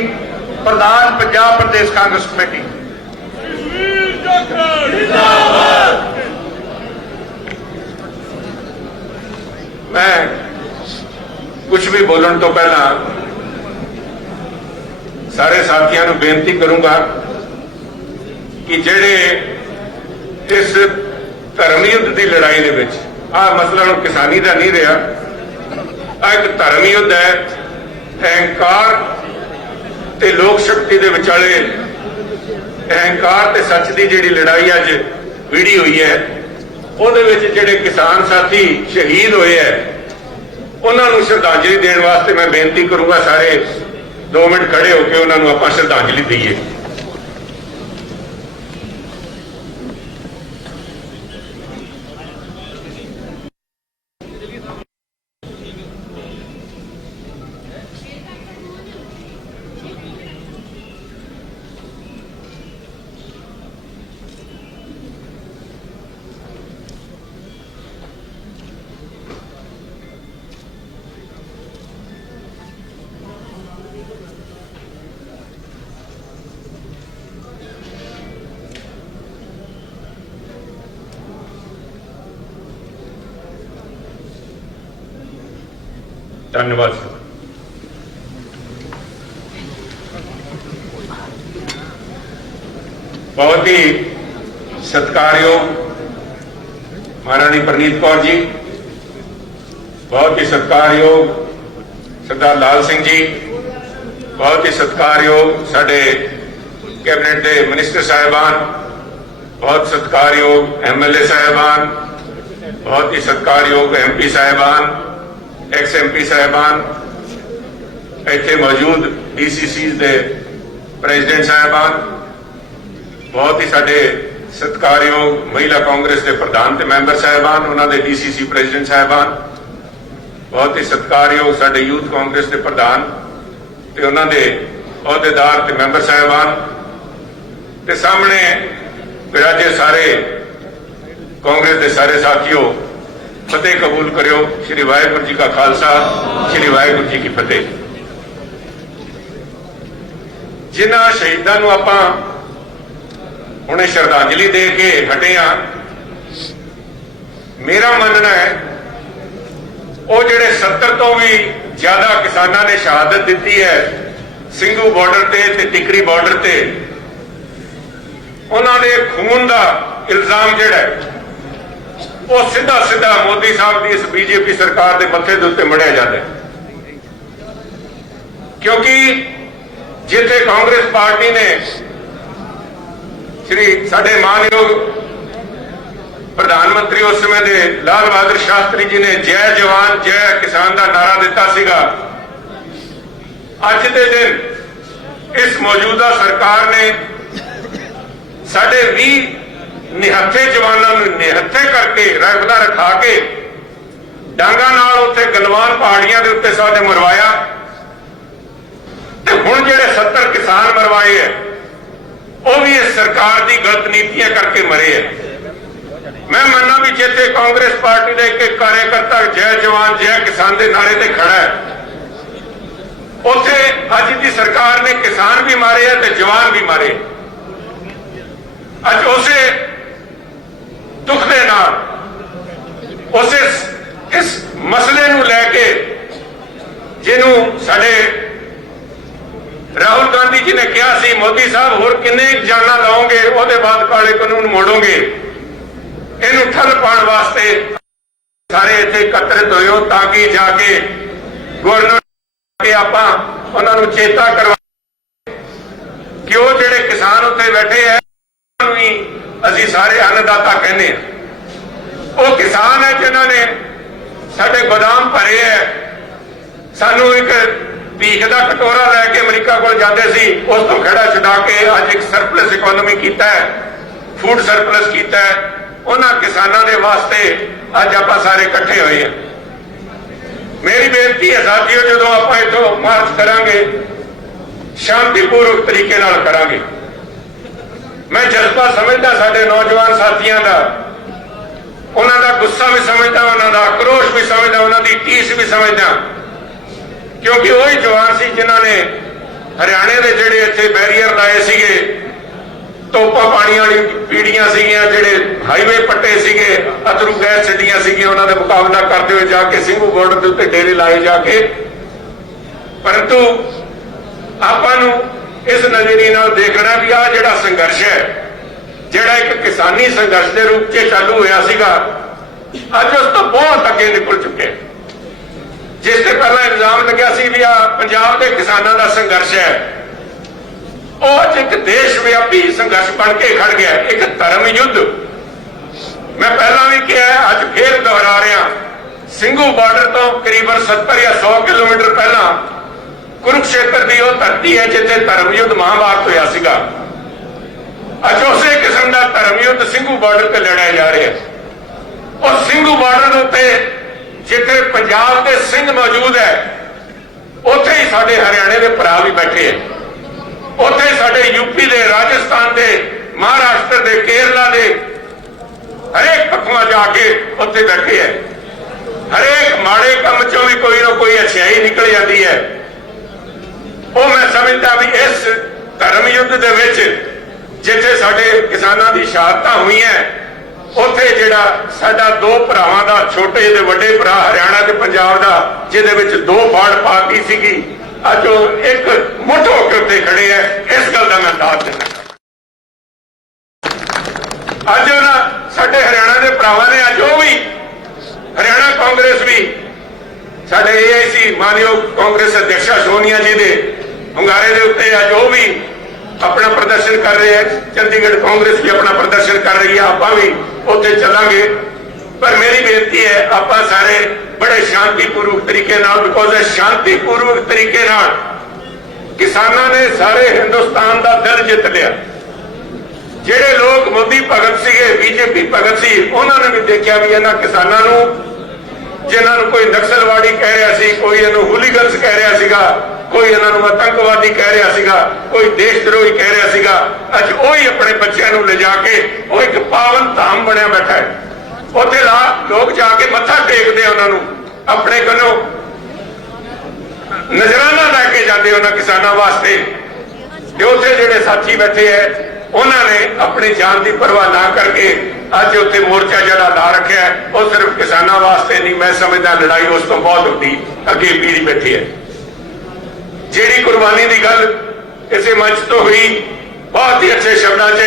प्रधान पंजाब प्रदेश कांग्रेस कमेटी। मैं कुछ भी बोलने तो पहला सारे साथियों को बेनती करूंगा कि जेड़े इस धर्म युद्ध की लड़ाई दे विच मसला हुण किसानी का नहीं रहा, एक धर्म युद्ध है। अहंकार ते लोक शक्ति दे विचाले अहंकार ते सच की जिहड़ी लड़ाई अज भिड़ी हुई है, ਉਹਦੇ ਵਿੱਚ ਜਿਹੜੇ किसान साथी शहीद होए है उन्होंने श्रद्धांजलि देने वास्ते मैं बेनती करूंगा सारे 2 मिनट खड़े होकर उन्होंने आप श्रद्धांजलि दईए। धन्यवाद। बहुत ही सत्कारयोग महारानी परनीत कौर जी, बहुत ही सत्कारयोग सरदार लाल सिंह जी, बहुत ही सत्कारयोग साडे कैबिनेट के मिनिस्टर साहिबान, बहुत सत्कारयोग MLA साहिबान, बहुत ही सत्कारयोग MP साहिबान, ex-MP साहिबान, इत्थे मौजूद DCC दे प्रेजिडेंट साहिबान, बहुत ही साडे सत्कारयोग महिला कांग्रेस के प्रधान ते मैंबर साहिबान, उन्होंने DCC प्रेजिडेंट साहिबान, बहुत ही सत्कारयोग साडे यूथ कांग्रेस के प्रधान ते उन्होंने अहुदेदार ते मैंबर साहिबान ते सामने विराजे सारे कांग्रेस के सारे साथियों, फतेह कबूल करियो। श्री वाहिगुरू जी का खालसा, श्री वाहिगुरू जी की फतेह। जिन्हां शहीदां नूं आपां हुणे श्रद्धांजलि दे के हटे हां, मेरा मानना है वो जिहड़े 70 तो भी ज्यादा किसानां ने शहादत दी है ਸਿੰਘੂ बॉर्डर ते टिकरी बॉर्डर ते, उन्हां दे खून का इल्जाम जिहड़ा है वो सीधा सीधा मोदी साहब की इस BJP सरकार के मत्थे दे उत्ते मढ़िया जाता है। क्योंकि जिथे कांग्रेस पार्टी ने श्री साडे मानयोग प्रधानमंत्री उस समय दे लाल बहादुर शास्त्री जी ने जय जवान जय किसान का नारा दिता सीगा, अज के दिन इस मौजूदा सरकार ने साडे 20 निहत्थे जवानों निहत्थे करके राइफल रखा के डांगा नाल उत्थे गलवान पहाड़ियां दे उत्ते साडे मरवाया ते हुण जिहड़े 70 किसान मरवाए है ਉਹ ਵੀ ਇਸ ਸਰਕਾਰ ਦੀ ਗਲਤ ਨੀਤੀਆਂ ਕਰਕੇ ਮਰੇ ਹੈ। ਮੈਂ ਮੰਨਣਾ ਵੀ ਜਿੱਥੇ ਕਾਂਗਰਸ ਪਾਰਟੀ ਦਾ ਇੱਕ ਕਾਰਜਕਰਤਾ ਜੈ ਜਵਾਨ ਜੈ ਕਿਸਾਨ ਦੇ ਨਾਰੇ ਤੇ ਖੜਾ ਹੈ, ਉੱਥੇ ਅੱਜ ਦੀ ਸਰਕਾਰ ਨੇ ਕਿਸਾਨ ਵੀ ਮਾਰੇ ਹੈ ਤੇ ਜਵਾਨ ਵੀ ਮਾਰੇ। ਅੱਜ ਉਸੇ ਦੁੱਖ ਦੇ ਨਾਲ ਉਸੇ ਇਸ ਮਸਲੇ ਨੂੰ ਲੈ ਕੇ ਜਿਹਨੂੰ ਸਾਡੇ ਰਾਹੁਲ ਗਾਂਧੀ ਜੀ ਨੇ ਕਿਹਾ ਸੀ, ਮੋਦੀ ਸਾਹਿਬ ਹੋਰ ਕਿੰਨੇ ਜਾਨਾਂ ਲਾਓਗੇ, ਉਹਦੇ ਬਾਅਦ ਕਾਲੇ ਕਾਨੂੰਨ ਮੋੜੋਗੇ, ਇਹਨੂੰ ਠੱਲ ਪਾਉਣ ਵਾਸਤੇ ਸਾਰੇ ਇੱਥੇ ਇਕੱਤਰਿਤ ਹੋਏ ਹੋ ਤਾਂ ਕਿ ਜਾ ਕੇ ਗਵਰਨਰ ਕੇ ਆਪਾਂ ਉਹਨਾਂ ਨੂੰ ਚੇਤਾ ਕਰਵਾ ਕਿ ਉਹ ਜਿਹੜੇ ਕਿਸਾਨ ਉੱਥੇ ਬੈਠੇ ਹੈ ਉਹਨਾਂ ਨੂੰ ਵੀ ਅਸੀਂ ਸਾਰੇ ਅੰਨਦਾਤਾ ਕਹਿੰਦੇ ਹਾਂ। ਉਹ ਕਿਸਾਨ ਹੈ ਜਿਨ੍ਹਾਂ ਨੇ ਸਾਡੇ ਗੋਦਾਮ ਭਰੇ ਹੈ। ਸਾਨੂੰ ਇੱਕ ਭੀਖ ਦਾ ਕਟੋਰਾ ਲੈ ਕੇ ਅਮਰੀਕਾ ਕੋਲ ਜਾਂਦੇ ਸੀ, ਉਸ ਤੋਂ ਖੜਾ ਛੁਡਾ ਕੇ ਅੱਜ ਇੱਕ ਸਰਪਲਸ ਇਕਨੋਮੀ ਕੀਤਾ ਹੈ, ਫੂਡ ਸਰਪਲਸ ਕੀਤਾ ਹੈ। ਉਹਨਾਂ ਕਿਸਾਨਾਂ ਦੇ ਵਾਸਤੇ ਅੱਜ ਆਪਾਂ ਸਾਰੇ ਇਕੱਠੇ ਹੋਏ ਹਾਂ। ਮੇਰੀ ਬੇਨਤੀ ਹੈ ਸਾਥੀਓ, ਜਦੋਂ ਆਪਾਂ ਇੱਥੋਂ ਮਾਰਚ ਕਰਾਂਗੇ ਸ਼ਾਂਤੀਪੂਰਵਕ ਤਰੀਕੇ ਨਾਲ ਕਰਾਂਗੇ। ਮੈਂ ਜਜ਼ਬਾ ਸਮਝਦਾ ਸਾਡੇ ਨੌਜਵਾਨ ਸਾਥੀਆਂ ਦਾ, ਉਹਨਾਂ ਦਾ ਗੁੱਸਾ ਵੀ ਸਮਝਦਾ, ਉਹਨਾਂ ਦਾ ਆਕਰੋਸ਼ ਵੀ ਸਮਝਦਾ, ਉਹਨਾਂ ਦੀ ਟੀਸ ਵੀ ਸਮਝਦਾ, ਕਿਉਂਕਿ ਉਹੀ ਜਵਾਨ ਸੀ ਜਿਨ੍ਹਾਂ ਨੇ ਹਰਿਆਣੇ ਦੇ ਜਿਹੜੇ ਇੱਥੇ ਬੈਰੀਅਰ ਲਾਏ ਸੀਗੇ, ਤੋਪਾਂ ਪਾਣੀ ਵਾਲੀ ਪੀੜੀਆਂ ਸੀਗੀਆਂ, ਜਿਹੜੇ ਹਾਈਵੇ ਪੱਟੇ ਸੀਗੇ, ਅਥਰੂ ਗੈਸ ਛੱਡੀਆਂ ਸੀਗੀਆਂ, ਉਹਨਾਂ ਦਾ ਮੁਕਾਬਲਾ ਕਰਦੇ ਹੋਏ ਜਾ ਕੇ ਸਿੰਘੂ ਬਾਰਡਰ ਦੇ ਉੱਤੇ ਡੇਰੇ ਲਾਏ ਜਾ ਕੇ। ਪਰੰਤੂ ਆਪਾਂ ਨੂੰ ਇਸ ਨਜ਼ਰੀਏ ਨਾਲ ਦੇਖਣਾ ਵੀ ਆਹ ਜਿਹੜਾ ਸੰਘਰਸ਼ ਹੈ, ਜਿਹੜਾ ਇੱਕ ਕਿਸਾਨੀ ਸੰਘਰਸ਼ ਦੇ ਰੂਪ 'ਚ ਚਾਲੂ ਹੋਇਆ ਸੀਗਾ, ਅੱਜ ਉਸ ਤੋਂ ਬਹੁਤ ਅੱਗੇ ਨਿਕਲ ਚੁੱਕੇ। ਜਿਸ ਤੇ ਪਹਿਲਾਂ ਇਲਜ਼ਾਮ ਲੱਗਿਆ ਸੀ ਵੀ ਆ ਪੰਜਾਬ ਦੇ ਕਿਸਾਨਾਂ ਦਾ ਸੰਘਰਸ਼ ਹੈ, ਉਹ ਅੱਜ ਇੱਕ ਦੇਸ਼ ਵਿਆਪੀ ਸੰਘਰਸ਼ ਬਣ ਕੇ ਖੜ ਗਿਆ, ਇੱਕ ਧਰਮ ਯੁੱਧ। ਮੈਂ ਪਹਿਲਾਂ ਵੀ ਕਿਹਾ, ਅੱਜ ਫੇਰ ਦੁਹਰਾ ਰਿਹਾ, ਸਿੰਘੂ ਬਾਰਡਰ ਤੋਂ ਕਰੀਬਨ 70 ਜਾਂ 100 ਕਿਲੋਮੀਟਰ ਪਹਿਲਾਂ ਕੁਰੂਕਸ਼ੇਤਰ ਦੀ ਉਹ ਧਰਤੀ ਹੈ ਜਿੱਥੇ ਧਰਮ ਯੁੱਧ ਮਹਾਭਾਰਤ ਹੋਇਆ ਸੀਗਾ। ਅੱਜ ਉਸੇ ਕਿਸਮ ਦਾ ਧਰਮ ਯੁੱਧ ਸਿੰਘੂ ਬਾਰਡਰ ਤੇ ਲੜਿਆ ਜਾ ਰਿਹਾ। ਔਰ ਸਿੰਘੂ ਬਾਰਡਰ ਉੱਤੇ ਜਿੱਥੇ ਪੰਜਾਬ ਦੇ ਸਿੰਘ ਮੌਜੂਦ ਹੈ, ਉੱਥੇ ਹੀ ਸਾਡੇ ਹਰਿਆਣੇ ਦੇ ਭਰਾ ਵੀ ਬੈਠੇ ਹੈ, ਉੱਥੇ ਸਾਡੇ ਯੂਪੀ ਦੇ, ਰਾਜਸਥਾਨ ਦੇ, ਮਹਾਰਾਸ਼ਟਰ ਦੇ, ਕੇਰਲਾ ਦੇ ਹਰੇਕ ਪੱਖੋਂ ਜਾ ਕੇ ਉੱਥੇ ਬੈਠੇ ਹੈ। ਹਰੇਕ ਮਾੜੇ ਕੰਮ ਚੋਂ ਵੀ ਕੋਈ ਨਾ ਕੋਈ ਅੱਛਾਈ ਨਿਕਲ ਜਾਂਦੀ ਹੈ। ਉਹ ਮੈਂ ਸਮਝਦਾ ਵੀ ਇਸ ਧਰਮ ਯੁੱਧ ਦੇ ਵਿੱਚ ਜਿੱਥੇ ਸਾਡੇ ਕਿਸਾਨਾਂ ਦੀ ਸ਼ਹਾਦਤਾਂ ਹੋਈਆਂ, ਉੱਥੇ ਜਿਹੜਾ ਸਾਡਾ ਦੋ ਭਰਾਵਾਂ ਦਾ, ਛੋਟੇ ਤੇ ਵੱਡੇ ਭਰਾ ਹਰਿਆਣਾ ਤੇ ਪੰਜਾਬ ਦਾ, ਜਿਹਦੇ ਵਿੱਚ ਦੋ ਫਾੜ ਪਾਰਟੀ ਸੀਗੀ, ਅੱਜ ਉਹ ਇੱਕ ਮੁੱਠ ਹੋ ਕੇ ਉੱਤੇ ਖੜੇ ਹੈ। ਇਸ ਗੱਲ ਦਾ ਮੈਂ ਦਾਦ ਦੇਣਾ। ਅੱਜ ਉਹਨਾਂ ਸਾਡੇ ਹਰਿਆਣਾ ਦੇ ਭਰਾਵਾਂ ਨੇ, ਅੱਜ ਉਹ ਵੀ ਹਰਿਆਣਾ ਕਾਂਗਰਸ ਵੀ, ਸਾਡੇ AIC ਮਾਨਯੋਗ ਕਾਂਗਰਸ ਅਧਿਕਸ਼ਾ ਸੋਨੀਆ ਜੀ ਦੇ ਹੁੰਗਾਰੇ ਦੇ ਉੱਤੇ ਅੱਜ ਉਹ ਵੀ ਆਪਣਾ ਪ੍ਰਦਰਸ਼ਨ ਕਰ ਰਹੇ ਹੈ। ਚੰਡੀਗੜ੍ਹ ਕਾਂਗਰਸ ਵੀ ਆਪਣਾ ਪ੍ਰਦਰਸ਼ਨ ਕਰ ਰਹੀ ਹੈ, ਆਪਾਂ ਵੀ ਉੱਥੇ ਚੱਲਾਂਗੇ। ਪਰ ਮੇਰੀ ਬੇਨਤੀ ਹੈ, ਆਪਾਂ ਸਾਰੇ ਬੜੇ ਸ਼ਾਂਤੀਪੂਰਵਕ ਤਰੀਕੇ ਨਾਲ, ਬਿਕੋਜ਼ ਸ਼ਾਂਤੀਪੂਰਵਕ ਤਰੀਕੇ ਨਾਲ ਕਿਸਾਨਾਂ ਨੇ ਸਾਰੇ ਹਿੰਦੁਸਤਾਨ ਦਾ ਦਿਲ ਜਿੱਤ ਲਿਆ। ਜਿਹੜੇ ਲੋਕ ਮੋਦੀ ਭਗਤ ਸੀਗੇ, BJP ਭਗਤ ਸੀ, ਉਹਨਾਂ ਨੇ ਵੀ ਦੇਖਿਆ ਵੀ ਇਹਨਾਂ ਕਿਸਾਨਾਂ ਨੂੰ, ਜਿਨ੍ਹਾਂ ਨੂੰ ਕੋਈ ਨਕਸਲਵਾੜੀ ਕਹਿ ਰਿਹਾ ਸੀ, ਕੋਈ ਇਹਨੂੰ ਹੂਲੀਗਨਸ ਕਹਿ ਰਿਹਾ ਸੀਗਾ, ਕੋਈ ਇਹਨਾਂ ਨੂੰ ਆਤੰਕਵਾਦੀ ਕਹਿ ਰਿਹਾ ਸੀਗਾ, ਕੋਈ ਦੇਸ਼ ਦਰੋਹੀ ਕਹਿ ਰਿਹਾ ਸੀਗਾ, ਅੱਜ ਉਹੀ ਆਪਣੇ ਬੱਚਿਆਂ ਨੂੰ ਲਿਜਾ ਕੇ ਉਹ ਇੱਕ ਪਾਵਨ ਧਾਮ ਬਣਿਆ ਬੈਠਾ ਹੈ। ਉੱਥੇ ਲੋਕ ਜਾ ਕੇ ਮੱਥਾ ਟੇਕਦੇ ਉਹਨਾਂ ਨੂੰ, ਆਪਣੇ ਕੋਲੋਂ ਨਜ਼ਰਾਨਾ ਲੈ ਕੇ ਜਾਂਦੇ ਉਹਨਾਂ ਕਿਸਾਨਾਂ ਵਾਸਤੇ। ਤੇ ਉੱਥੇ ਜਿਹੜੇ ਸਾਥੀ ਬੈਠੇ ਹੈ, ਉਹਨਾਂ ਨੇ ਆਪਣੀ ਜਾਨ ਦੀ ਪਰਵਾਹ ਨਾ ਕਰਕੇ ਅੱਜ ਉੱਥੇ ਮੋਰਚਾ ਜਿਹੜਾ ਲਾ ਰੱਖਿਆ, ਉਹ ਸਿਰਫ ਕਿਸਾਨਾਂ ਵਾਸਤੇ ਨਹੀਂ, ਮੈਂ ਸਮਝਦਾ ਲੜਾਈ ਉਸ ਤੋਂ ਬਹੁਤ ਵੱਡੀ ਅੱਗੇ ਪੀੜੀ ਬੈਠੀ ਹੈ। ਜਿਹੜੀ ਕੁਰਬਾਨੀ ਦੀ ਗੱਲ ਇਸੇ ਮੰਚ ਤੋਂ ਹੋਈ, ਬਹੁਤ ਹੀ ਅੱਛੇ ਸ਼ਬਦਾਂ 'ਚ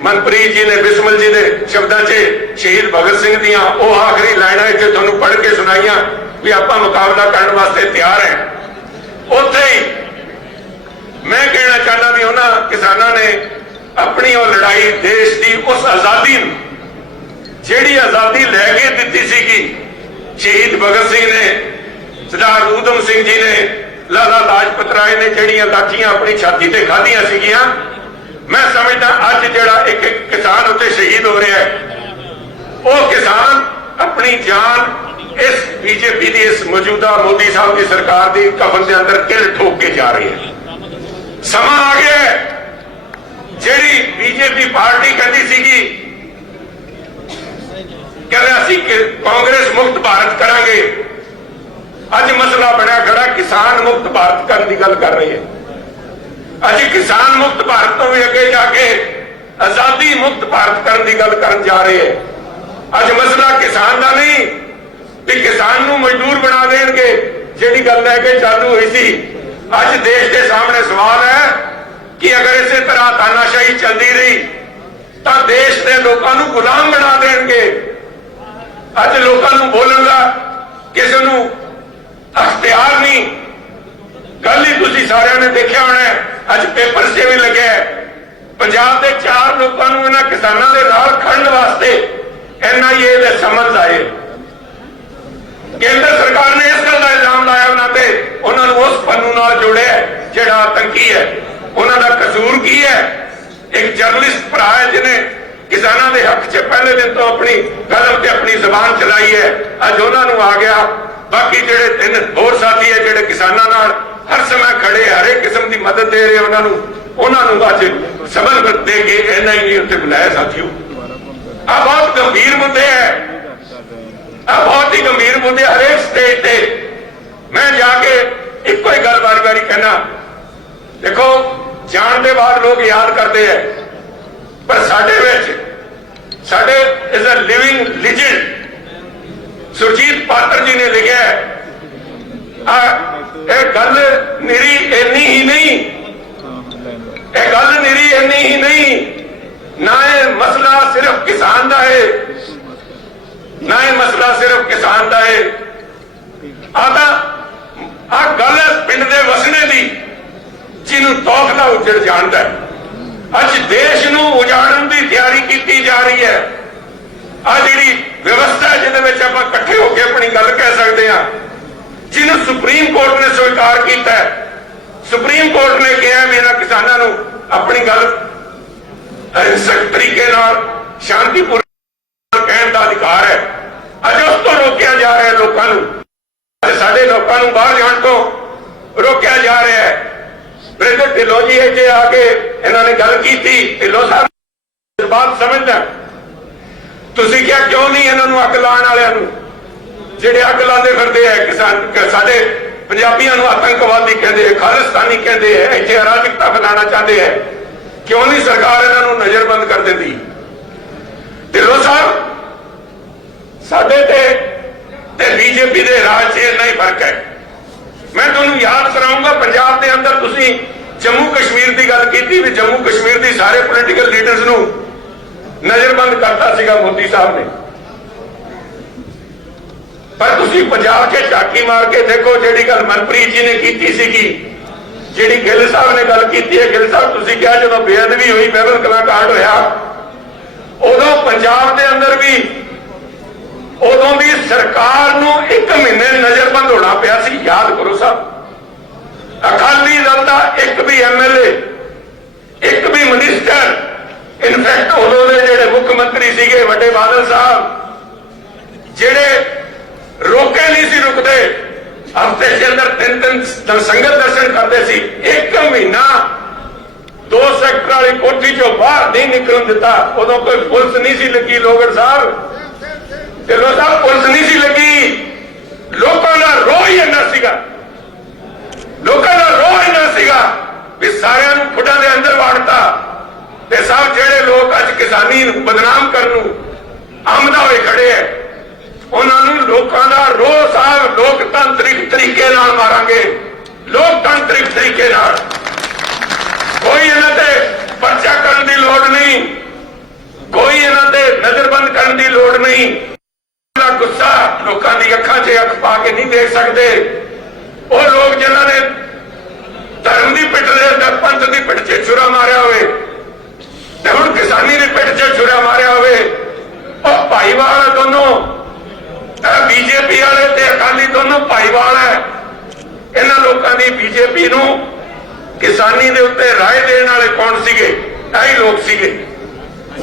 ਮਨਪ੍ਰੀਤ ਜੀ ਨੇ, ਬਿਸਮਲ ਜੀ ਦੇ ਸ਼ਬਦਾਂ 'ਚ ਸ਼ਹੀਦ ਭਗਤ ਸਿੰਘ ਦੀਆਂ ਉਹ ਆਖਰੀ ਲਾਈਨਾਂ ਇੱਥੇ ਤੁਹਾਨੂੰ ਪੜ੍ਹ ਕੇ ਸੁਣਾਈਆਂ ਵੀ ਆਪਾਂ ਮੁਕਾਬਲਾ ਕਰਨ ਵਾਸਤੇ ਤਿਆਰ ਹੈ। ਉੱਥੇ ਹੀ ਮੈਂ ਕਹਿਣਾ ਚਾਹੁੰਦਾ ਵੀ ਉਹਨਾਂ ਕਿਸਾਨਾਂ ਨੇ ਆਪਣੀ ਉਹ ਲੜਾਈ ਦੇਸ਼ ਦੀ ਉਸ ਆਜ਼ਾਦੀ ਨੂੰ, ਜਿਹੜੀ ਆਜ਼ਾਦੀ ਲੈ ਕੇ ਦਿੱਤੀ ਸੀਗੀ ਸ਼ਹੀਦ ਭਗਤ ਸਿੰਘ ਨੇ, ਸਰਦਾਰ ਊਧਮ ਸਿੰਘ ਜੀ ਨੇ, ਲਾਲਾ ਲਾਜਪਤ ਰਾਏ ਨੇ, ਜਿਹੜੀਆਂ ਲਾਠੀਆਂ ਆਪਣੀ ਛਾਤੀ ਤੇ ਖਾਧੀਆਂ ਸੀਗੀਆਂ, ਮੈਂ ਸਮਝਦਾ ਅੱਜ ਜਿਹੜਾ ਇੱਕ ਕਿਸਾਨ ਉੱਤੇ ਸ਼ਹੀਦ ਹੋ ਰਿਹਾ ਹੈ, ਉਹ ਕਿਸਾਨ ਆਪਣੀ ਜਾਨ ਇਸ BJP ਦੀ, ਇਸ ਮੌਜੂਦਾ ਮੋਦੀ ਸਾਹਿਬ ਦੀ ਸਰਕਾਰ ਦੀ ਕਫਨ ਦੇ ਅੰਦਰ ਕਿਲ ਠੋਕ ਕੇ ਜਾ ਰਹੀ ਹੈ। ਸਮਾਂ ਆ ਗਿਆ ਜਿਹੜੀ ਬੀਜੇਪੀ ਪਾਰਟੀ ਕਹਿੰਦੀ ਸੀਗੀ ਕਹਿੰਦੇ ਅਸੀਂ ਕਾਂਗਰਸ ਮੁਕਤ ਭਾਰਤ ਕਰਾਂਗੇ, ਅੱਜ ਮਸਲਾ ਬਣਿਆ ਖੜਾ ਕਿਸਾਨ ਮੁਕਤ ਭਾਰਤ ਕਰਨ ਦੀ ਗੱਲ ਕਰ ਰਹੀ ਹੈ। ਅੱਜ ਕਿਸਾਨ ਮੁਕਤ ਭਾਰਤ ਤੋਂ ਵੀ ਅੱਗੇ ਜਾ ਕੇ ਆਜ਼ਾਦੀ ਮੁਕਤ ਭਾਰਤ ਕਰਨ ਦੀ ਗੱਲ ਕਰਨ ਜਾ ਰਹੇ ਹੈ। ਅੱਜ ਮਸਲਾ ਕਿਸਾਨ ਦਾ ਨਹੀਂ ਕਿ ਕਿਸਾਨ ਨੂੰ ਮਜ਼ਦੂਰ ਬਣਾ ਦੇਣਗੇ, ਜਿਹੜੀ ਗੱਲ ਲੈ ਕੇ ਚਾਲੂ ਹੋਈ ਸੀ। ਅੱਜ ਦੇਸ਼ ਦੇ ਸਾਹਮਣੇ ਸਵਾਲ ਹੈ ਕਿ ਅਗਰ ਇਸੇ ਤਰ੍ਹਾਂ ਤਾਨਾਸ਼ਾਹੀ ਚੱਲਦੀ ਰਹੀ ਤਾਂ ਦੇਸ਼ ਦੇ ਲੋਕਾਂ ਨੂੰ ਗੁਲਾਮ ਬਣਾ ਦੇਣਗੇ। ਅੱਜ ਲੋਕਾਂ ਨੂੰ ਬੋਲਣ ਦਾ ਕਿਸੇ ਨੂੰ ਅਖਤਿਆਰ ਨਹੀਂ। ਕੱਲ ਹੀ ਤੁਸੀਂ ਸਾਰਿਆਂ ਨੇ ਦੇਖਿਆ ਹੋਣਾ, ਅੱਜ ਪੇਪਰ 'ਚ ਵੀ ਲੱਗਿਆ ਪੰਜਾਬ ਦੇ 4 ਲੋਕਾਂ ਨੂੰ ਇਹਨਾਂ ਕਿਸਾਨਾਂ ਦੇ ਨਾਲ ਖੜਨ ਵਾਸਤੇ NIA ਦੇ ਸਮਨਸ ਆਏ। ਕੇਂਦਰ ਸਰਕਾਰ ਨੇ ਇਸ ਗੱਲ ਦਾ ਇਲਜ਼ਾਮ ਲਾਇਆ ਉਹਨਾਂ ਤੇ, ਉਹਨਾਂ ਨੂੰ ਉਸ ਪੰਨੂ ਨਾਲ ਜੋੜਿਆ ਜਿਹੜਾ ਆਤੰਕੀ ਹੈ। ਉਹਨਾਂ ਦਾ ਕਸੂਰ ਕੀ ਹੈ? ਇੱਕ ਜਰਨਲਿਸਟ ਭਰਾ ਹੈ ਜਿਹਨੇ ਕਿਸਾਨਾਂ ਦੇ ਹੱਕ 'ਚ ਪਹਿਲੇ ਦਿਨ ਤੋਂ ਆਪਣੀ ਕਲਮ ਤੇ ਆਪਣੀ ਜ਼ਬਾਨ ਚਲਾਈ ਹੈ, ਅੱਜ ਉਹਨਾਂ ਨੂੰ ਆ ਗਿਆ। ਬਾਕੀ ਜਿਹੜੇ 3 ਹੋਰ ਸਾਥੀ ਹੈ ਜਿਹੜੇ ਕਿਸਾਨਾਂ ਨਾਲ ਹਰ ਸਮੇਂ ਖੜੇ, ਹਰੇਕ ਕਿਸਮ ਦੀ ਮਦਦ ਦੇ ਰਹੇ ਉਹਨਾਂ ਨੂੰ ਅੱਜ ਸਬਕ ਦੇ ਕੇ NIA ਉੱਤੇ ਬੁਲਾਇਆ। ਸਾਥੀਓ, ਆ ਬਹੁਤ ਗੰਭੀਰ ਮੁੱਦੇ ਹੈ, ਆ ਬਹੁਤ ਹੀ ਗੰਭੀਰ ਮੁੱਦੇ ਹਰੇਕ ਸਟੇਜ ਤੇ। ਮੈਂ ਜਾ ਕੇ ਇੱਕੋ ਹੀ ਗੱਲ ਵਾਰੀ ਕਹਿਣਾ, ਦੇਖੋ ਜਾਣ ਦੇ ਬਾਅਦ ਲੋਕ ਯਾਦ ਕਰਦੇ ਹੈ, ਪਰ ਸਾਡੇ ਵਿੱਚ ਸਾਡੇ is a living legend Surjit Patar ji ਨੇ ਲਿਖਿਆ ਇਹ ਗੱਲ ਨਿਰੀ ਇੰਨੀ ਹੀ ਨਹੀਂ, ਇਹ ਗੱਲ ਨਿਰੀ ਇੰਨੀ ਹੀ ਨਹੀਂ, ਨਾ ਇਹ ਮਸਲਾ ਸਿਰਫ ਕਿਸਾਨ ਦਾ ਹੈ, ਨਾ ਇਹ ਮਸਲਾ ਸਿਰਫ ਕਿਸਾਨ ਦਾ ਹੈ। ਆ ਗੱਲ ਪਿੰਡ ਦੇ ਵਸਣੇ ਦੀ ਜਿਹਨੂੰ ਤੌਖਲਾ ਉੱਜੜ ਜਾਣਦਾ ਹੈ। ਅੱਜ ਦੇਸ਼ ਨੂੰ ਉਜਾੜਨ ਦੀ ਤਿਆਰੀ ਕੀਤੀ ਜਾ ਰਹੀ ਹੈ। ਆ ਜਿਹੜੀ ਵਿਵਸਥਾ ਜਿਹਦੇ ਵਿੱਚ ਆਪਾਂ ਇਕੱਠੇ ਹੋ ਕੇ ਆਪਣੀ ਗੱਲ ਕਹਿ ਸਕਦੇ ਹਾਂ, ਜਿਹਨੂੰ ਸੁਪਰੀਮ ਕੋਰਟ ਨੇ ਸਵੀਕਾਰ ਕੀਤਾ ਹੈ। ਸੁਪਰੀਮ ਕੋਰਟ ਨੇ ਕਿਹਾ ਵੀ ਇਹਨਾਂ ਕਿਸਾਨਾਂ ਨੂੰ ਆਪਣੀ ਗੱਲ ਅਹਿੰਸਕ ਤਰੀਕੇ ਨਾਲ ਸ਼ਾਂਤੀਪੂਰਨ ਕਹਿਣ ਦਾ ਅਧਿਕਾਰ ਹੈ। ਅੱਜ ਉਸ ਤੋਂ ਰੋਕਿਆ ਜਾ ਰਿਹਾ ਲੋਕਾਂ ਨੂੰ, ਅੱਜ ਸਾਡੇ ਲੋਕਾਂ ਨੂੰ ਬਾਹਰ ਜਾਣ ਤੋਂ ਰੋਕਿਆ ਜਾ ਰਿਹਾ ਹੈ। ਬ੍ਰਿਗੇਡ ਢਿੱਲੋਂ ਜੀ ਇੱਥੇ ਆ ਕੇ ਇਹਨਾਂ ਨੇ ਗੱਲ ਕੀਤੀ। ਢਿੱਲੋਂ ਸਾਹਿਬ ਬਾਤ ਸਮਝਦਾ, ਤੁਸੀਂ ਕਿਹਾ ਕਿਉਂ ਨਹੀਂ ਇਹਨਾਂ ਨੂੰ ਅੱਗ ਲਾਉਣ ਵਾਲਿਆਂ ਨੂੰ, ਜਿਹੜੇ ਅੱਗ ਲਾਉਂਦੇ ਫਿਰਦੇ ਹੈ ਕਿਸਾਨ, ਸਾਡੇ ਪੰਜਾਬੀਆਂ ਨੂੰ ਆਤੰਕਵਾਦੀ ਕਹਿੰਦੇ, ਖਾਲਿਸਤਾਨੀ ਕਹਿੰਦੇ ਹੈ, ਇੱਥੇ ਅਰਾਜਕਤਾ ਫੈਲਾਉਣਾ ਚਾਹੁੰਦੇ ਹੈ, ਕਿਉਂ ਨਹੀਂ ਸਰਕਾਰ ਇਹਨਾਂ ਨੂੰ ਨਜ਼ਰਬੰਦ ਕਰ ਦਿੰਦੀ? ਢਿੱਲੋਂ ਸਾਹਿਬ, ਸਾਡੇ ਤੇ ਬੀਜੇਪੀ ਦੇ ਰਾਜ 'ਚ ਇੰਨਾ ਹੀ ਫਰਕ ਹੈ। ਮੈਂ ਤੁਹਾਨੂੰ ਯਾਦ ਕਰਾਉਂਗਾ, ਪੰਜਾਬ ਦੇ ਅੰਦਰ ਤੁਸੀਂ ਜੰਮੂ ਕਸ਼ਮੀਰ ਦੀ ਗੱਲ ਕੀਤੀ ਵੀ ਜੰਮੂ ਕਸ਼ਮੀਰ ਦੀ ਸਾਰੇ ਪੋਲੀਟੀਕਲ ਲੀਡਰਸ ਨੂੰ ਨਜ਼ਰਬੰਦ ਕਰਤਾ ਸੀਗਾ ਮੋਦੀ ਸਾਹਿਬ ਨੇ, ਪਰ ਤੁਸੀਂ ਪੰਜਾਬ 'ਚ ਝਾਕੀ ਮਾਰ ਕੇ ਦੇਖੋ, ਜਿਹੜੀ ਗੱਲ ਮਨਪ੍ਰੀਤ ਜੀ ਨੇ ਕੀਤੀ ਸੀਗੀ, ਜਿਹੜੀ ਗਿੱਲ ਸਾਹਿਬ ਨੇ ਗੱਲ ਕੀਤੀ ਹੈ। ਗਿੱਲ ਸਾਹਿਬ, ਤੁਸੀਂ ਕਿਹਾ ਜਦੋਂ ਬੇਅਦਬੀ ਹੋਈ, ਮਹਿਬੂਬ ਕਲਾਂ ਕਾਂਡ ਹੋਇਆ, ਉਦੋਂ ਪੰਜਾਬ ਦੇ ਅੰਦਰ ਵੀ ਉਦੋਂ ਦੀ ਸਰਕਾਰ ਨੂੰ 1 ਮਹੀਨੇ ਨਜ਼ਰਬੰਦ ਹੋਣਾ ਪਿਆ ਸੀ। ਯਾਦ ਕਰੋ ਸਾਹਿਬ, ਅਕਾਲੀ ਦਲ ਦਾ ਇੱਕ ਵੀ MLA, ਇੱਕ ਵੀ ਮਿਨਿਸਟਰ, ਇਨਫੈਕਟ ਉਦੋਂ ਦੇ ਜਿਹੜੇ ਮੁੱਖ ਮੰਤਰੀ ਸੀਗੇ ਵੱਡੇ ਬਾਦਲ ਸਾਹਿਬ, ਜਿਹੜੇ ਰੋਕੇ ਨਹੀਂ ਸੀ ਰੁਕਦੇ, ਹਫ਼ਤੇ ਦੇ ਅੰਦਰ 3 ਸੰਗਤ ਦਰਸ਼ਨ ਕਰਦੇ ਸੀ। 1 ਮਹੀਨਾ 2 ਸੈਕਟਰ ਵਾਲੀ ਕੋਠੀ ਚੋਂ ਬਾਹਰ ਨਹੀਂ ਨਿਕਲਣ ਦਿੱਤਾ। ਉਦੋਂ ਕੋਈ ਪੁਲਿਸ ਨਹੀਂ ਸੀ ਲੱਗੀ। ਲੋਗੜ ਸਾਹਿਬ, ਢਿੱਲੋਂ ਸਾਹਿਬ, ਪੁਲਿਸ ਨਹੀਂ ਸੀ ਲੱਗੀ। ਲੋਕਾਂ ਦਾ ਰੋਹ ਹੀ ਇੰਨਾ ਸੀਗਾ, ਲੋਕਾਂ ਦਾ ਰੋਹ ਇੰਨਾ ਸੀਗਾ ਵੀ ਸਾਰਿਆਂ ਨੂੰ ਖੁੱਡਾਂ ਦੇ ਅੰਦਰ ਵਾੜਤਾ। ਤੇ ਸਾਹਿਬ, ਜਿਹੜੇ ਲੋਕ ਅੱਜ ਕਿਸਾਨੀ ਨੂੰ ਬਦਨਾਮ ਕਰਨ ਨੂੰ ਆਮਦਾ ਹੋਏ ਖੜੇ ਹੈ, ਉਹਨਾਂ ਨੂੰ ਲੋਕਾਂ ਦਾ ਰੋਹ ਸਾਹਿਬ ਲੋਕਤੰਤਰਿਕ ਤਰੀਕੇ ਨਾਲ ਮਾਰਾਂਗੇ, ਲੋਕਤੰਤਰਿਕ ਤਰੀਕੇ ਨਾਲ। ਕੋਈ ਇਹਨਾਂ ਤੇ ਪਰਚਾ ਕਰਨ ਦੀ ਲੋੜ ਨਹੀਂ, ਕੋਈ ਇਹਨਾਂ ਤੇ ਨਜ਼ਰਬੰਦ ਕਰਨ ਦੀ ਲੋੜ ਨਹੀਂ। ਗੁੱਸਾ ਲੋਕਾਂ ਦੀ ਅੱਖਾਂ 'ਚ ਅੱਖ ਪਾ ਕੇ ਨਹੀਂ ਦੇਖ ਸਕਦੇ। ਉਹ ਲੋਕ ਜਿਨ੍ਹਾਂ ਨੇ ਧਰਮ ਦੀ ਪਿੱਠ ਦੇ ਅੰਦਰ ਪੰਥ ਦੀ ਪਿੱਠ 'ਚ ਛੁਰਾ ਮਾਰਿਆ ਹੋਵੇ ਤੇ ਹੁਣ ਕਿਸਾਨੀ ਦੀ ਪਿੱਠ 'ਚ ਛੁਰਾ ਮਾਰਿਆ ਹੋਵੇ, ਉਹ ਭਾਈਵਾਲ ਦੋਨੋਂ, ਬੀਜੇਪੀ ਵਾਲੇ ਤੇ ਅਕਾਲੀ ਦੋਨੋਂ ਭਾਈਵਾਲ ਹੈ। ਇਹਨਾਂ ਲੋਕਾਂ ਦੀ ਬੀਜੇਪੀ ਨੂੰ ਕਿਸਾਨੀ ਦੇ ਉੱਤੇ ਰਾਏ ਦੇਣ ਵਾਲੇ ਕੌਣ ਸੀਗੇ? ਇਹੀ ਲੋਕ ਸੀਗੇ।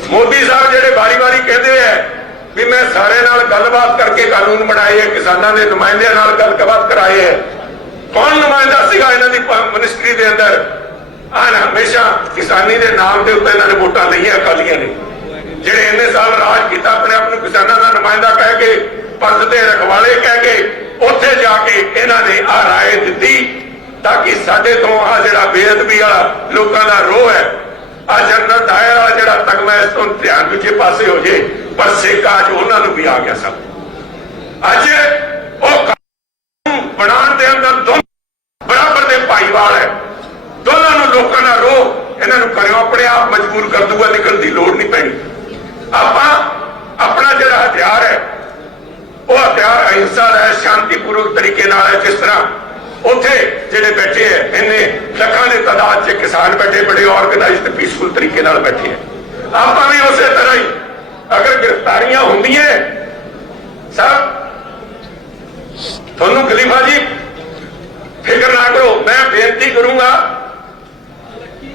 ਮੋਦੀ ਸਾਹਿਬ ਜਿਹੜੇ ਵਾਰੀ-ਵਾਰੀ ਕਹਿੰਦੇ ਹੈ ਵੀ ਮੈਂ ਸਾਰੇ ਨਾਲ ਗੱਲਬਾਤ ਕਰਕੇ ਕਾਨੂੰਨ ਬਣਾਏ ਹੈ, ਕਿਸਾਨਾਂ ਦੇ ਨੁਮਾਇੰਦਿਆਂ ਨਾਲ ਗੱਲਬਾਤ ਕਰਾਏ ਹੈ। ਕੌਣ ਨੁਮਾਇੰਦਾ ਸੀਗਾ ਇਹਨਾਂ ਦੀ ਮਿਨਿਸਟਰੀ ਦੇ ਅੰਦਰ? ਆਹ ਹਮੇਸ਼ਾ ਕਿਸਾਨੀ ਦੇ ਨਾਮ ਦੇ ਉੱਤੇ ਇਹਨਾਂ ਨੇ ਵੋਟਾਂ ਲਈਆਂ ਅਕਾਲੀਆਂ ਨੇ, ਜਿਹੜੇ ਇੰਨੇ ਸਾਲ ਰਾਜ ਕੀਤਾ ਆਪਣੇ ਆਪ ਨੂੰ ਕਿਸਾਨਾਂ ਦਾ ਨੁਮਾਇੰਦਾ ਕਹਿ ਕੇ, ਪੰਥ ਦੇ ਰਖਵਾਲੇ ਕਹਿ ਕੇ, ਉੱਥੇ ਜਾ ਕੇ ਇਹਨਾਂ ਨੇ ਆਹ ਰਾਏ ਦਿੱਤੀ ਤਾਂ ਕਿ ਸਾਡੇ ਤੋਂ ਆਹ ਜਿਹੜਾ ਬੇਅਦਬੀ ਵਾਲਾ ਲੋਕਾਂ ਦਾ ਰੋਹ ਹੈ, ਆ ਜਨਰਲ ਡਾਇਰ ਵਾਲਾ ਜਿਹੜਾ ਤਗਮਾ, ਇਸ ਤੋਂ ਧਿਆਨ ਦੂਜੇ ਪਾਸੇ ਹੋ ਜੇ। ਪਰ ਸੇਕਾ ਅੱਜ ਉਹਨਾਂ ਨੂੰ ਵੀ ਆ ਗਿਆ ਸਭ। ਅੱਜ ਉਹ ਕਾਨੂੰਨ ਬਣਾਉਣ ਦੇ ਅੰਦਰ ਦੋਨੋਂ ਬਰਾਬਰ ਦੇ ਭਾਈਵਾਲ ਹੈ, ਦੋਨਾਂ ਨੂੰ ਲੋਕਾਂ ਦਾ ਰੋਹ ਇਹਨਾਂ ਨੂੰ ਕਰਿਓ ਆਪਣੇ ਆਪ ਮਜਬੂਰ ਕਰ ਦੂਗਾ, ਨਿਕਲਣ ਦੀ ਲੋੜ ਨਹੀਂ ਪੈਣੀ। ਆਪਾਂ ਆਪਣਾ ਜਿਹੜਾ ਹਥਿਆਰ ਹੈ ਉਹ ਹਥਿਆਰ ਅਹਿੰਸਾ ਦਾ ਹੈ, ਸ਼ਾਂਤੀਪੂਰਵਕ ਤਰੀਕੇ ਨਾਲ ਹੈ। ਜਿਸ ਤਰ੍ਹਾਂ ਉੱਥੇ ਜਿਹੜੇ ਬੈਠੇ ਹੈ, ਇੰਨੇ ਲੱਖਾਂ ਦੇ ਤਾਦਾਦ 'ਚ ਕਿਸਾਨ ਬੈਠੇ, ਬੜੇ ਆਰਗੇਨਾਈਜ਼ਡ ਤੇ ਪੀਸਫੁਲ ਤਰੀਕੇ ਨਾਲ ਬੈਠੇ ਹੈ। ਆਪਾਂ ਵੀ ਉਸੇ ਤਰ੍ਹਾਂ ਹੀ ਅਗਰ ਗ੍ਰਿਫਤਾਰੀਆਂ ਹੁੰਦੀਆਂ ਸਭ ਤੁਹਾਨੂੰ ਖਲੀਫਾ ਜੀ ਫਿਕਰ ਨਾ ਕਰੋ, ਮੈਂ ਬੇਨਤੀ ਕਰੂੰਗਾ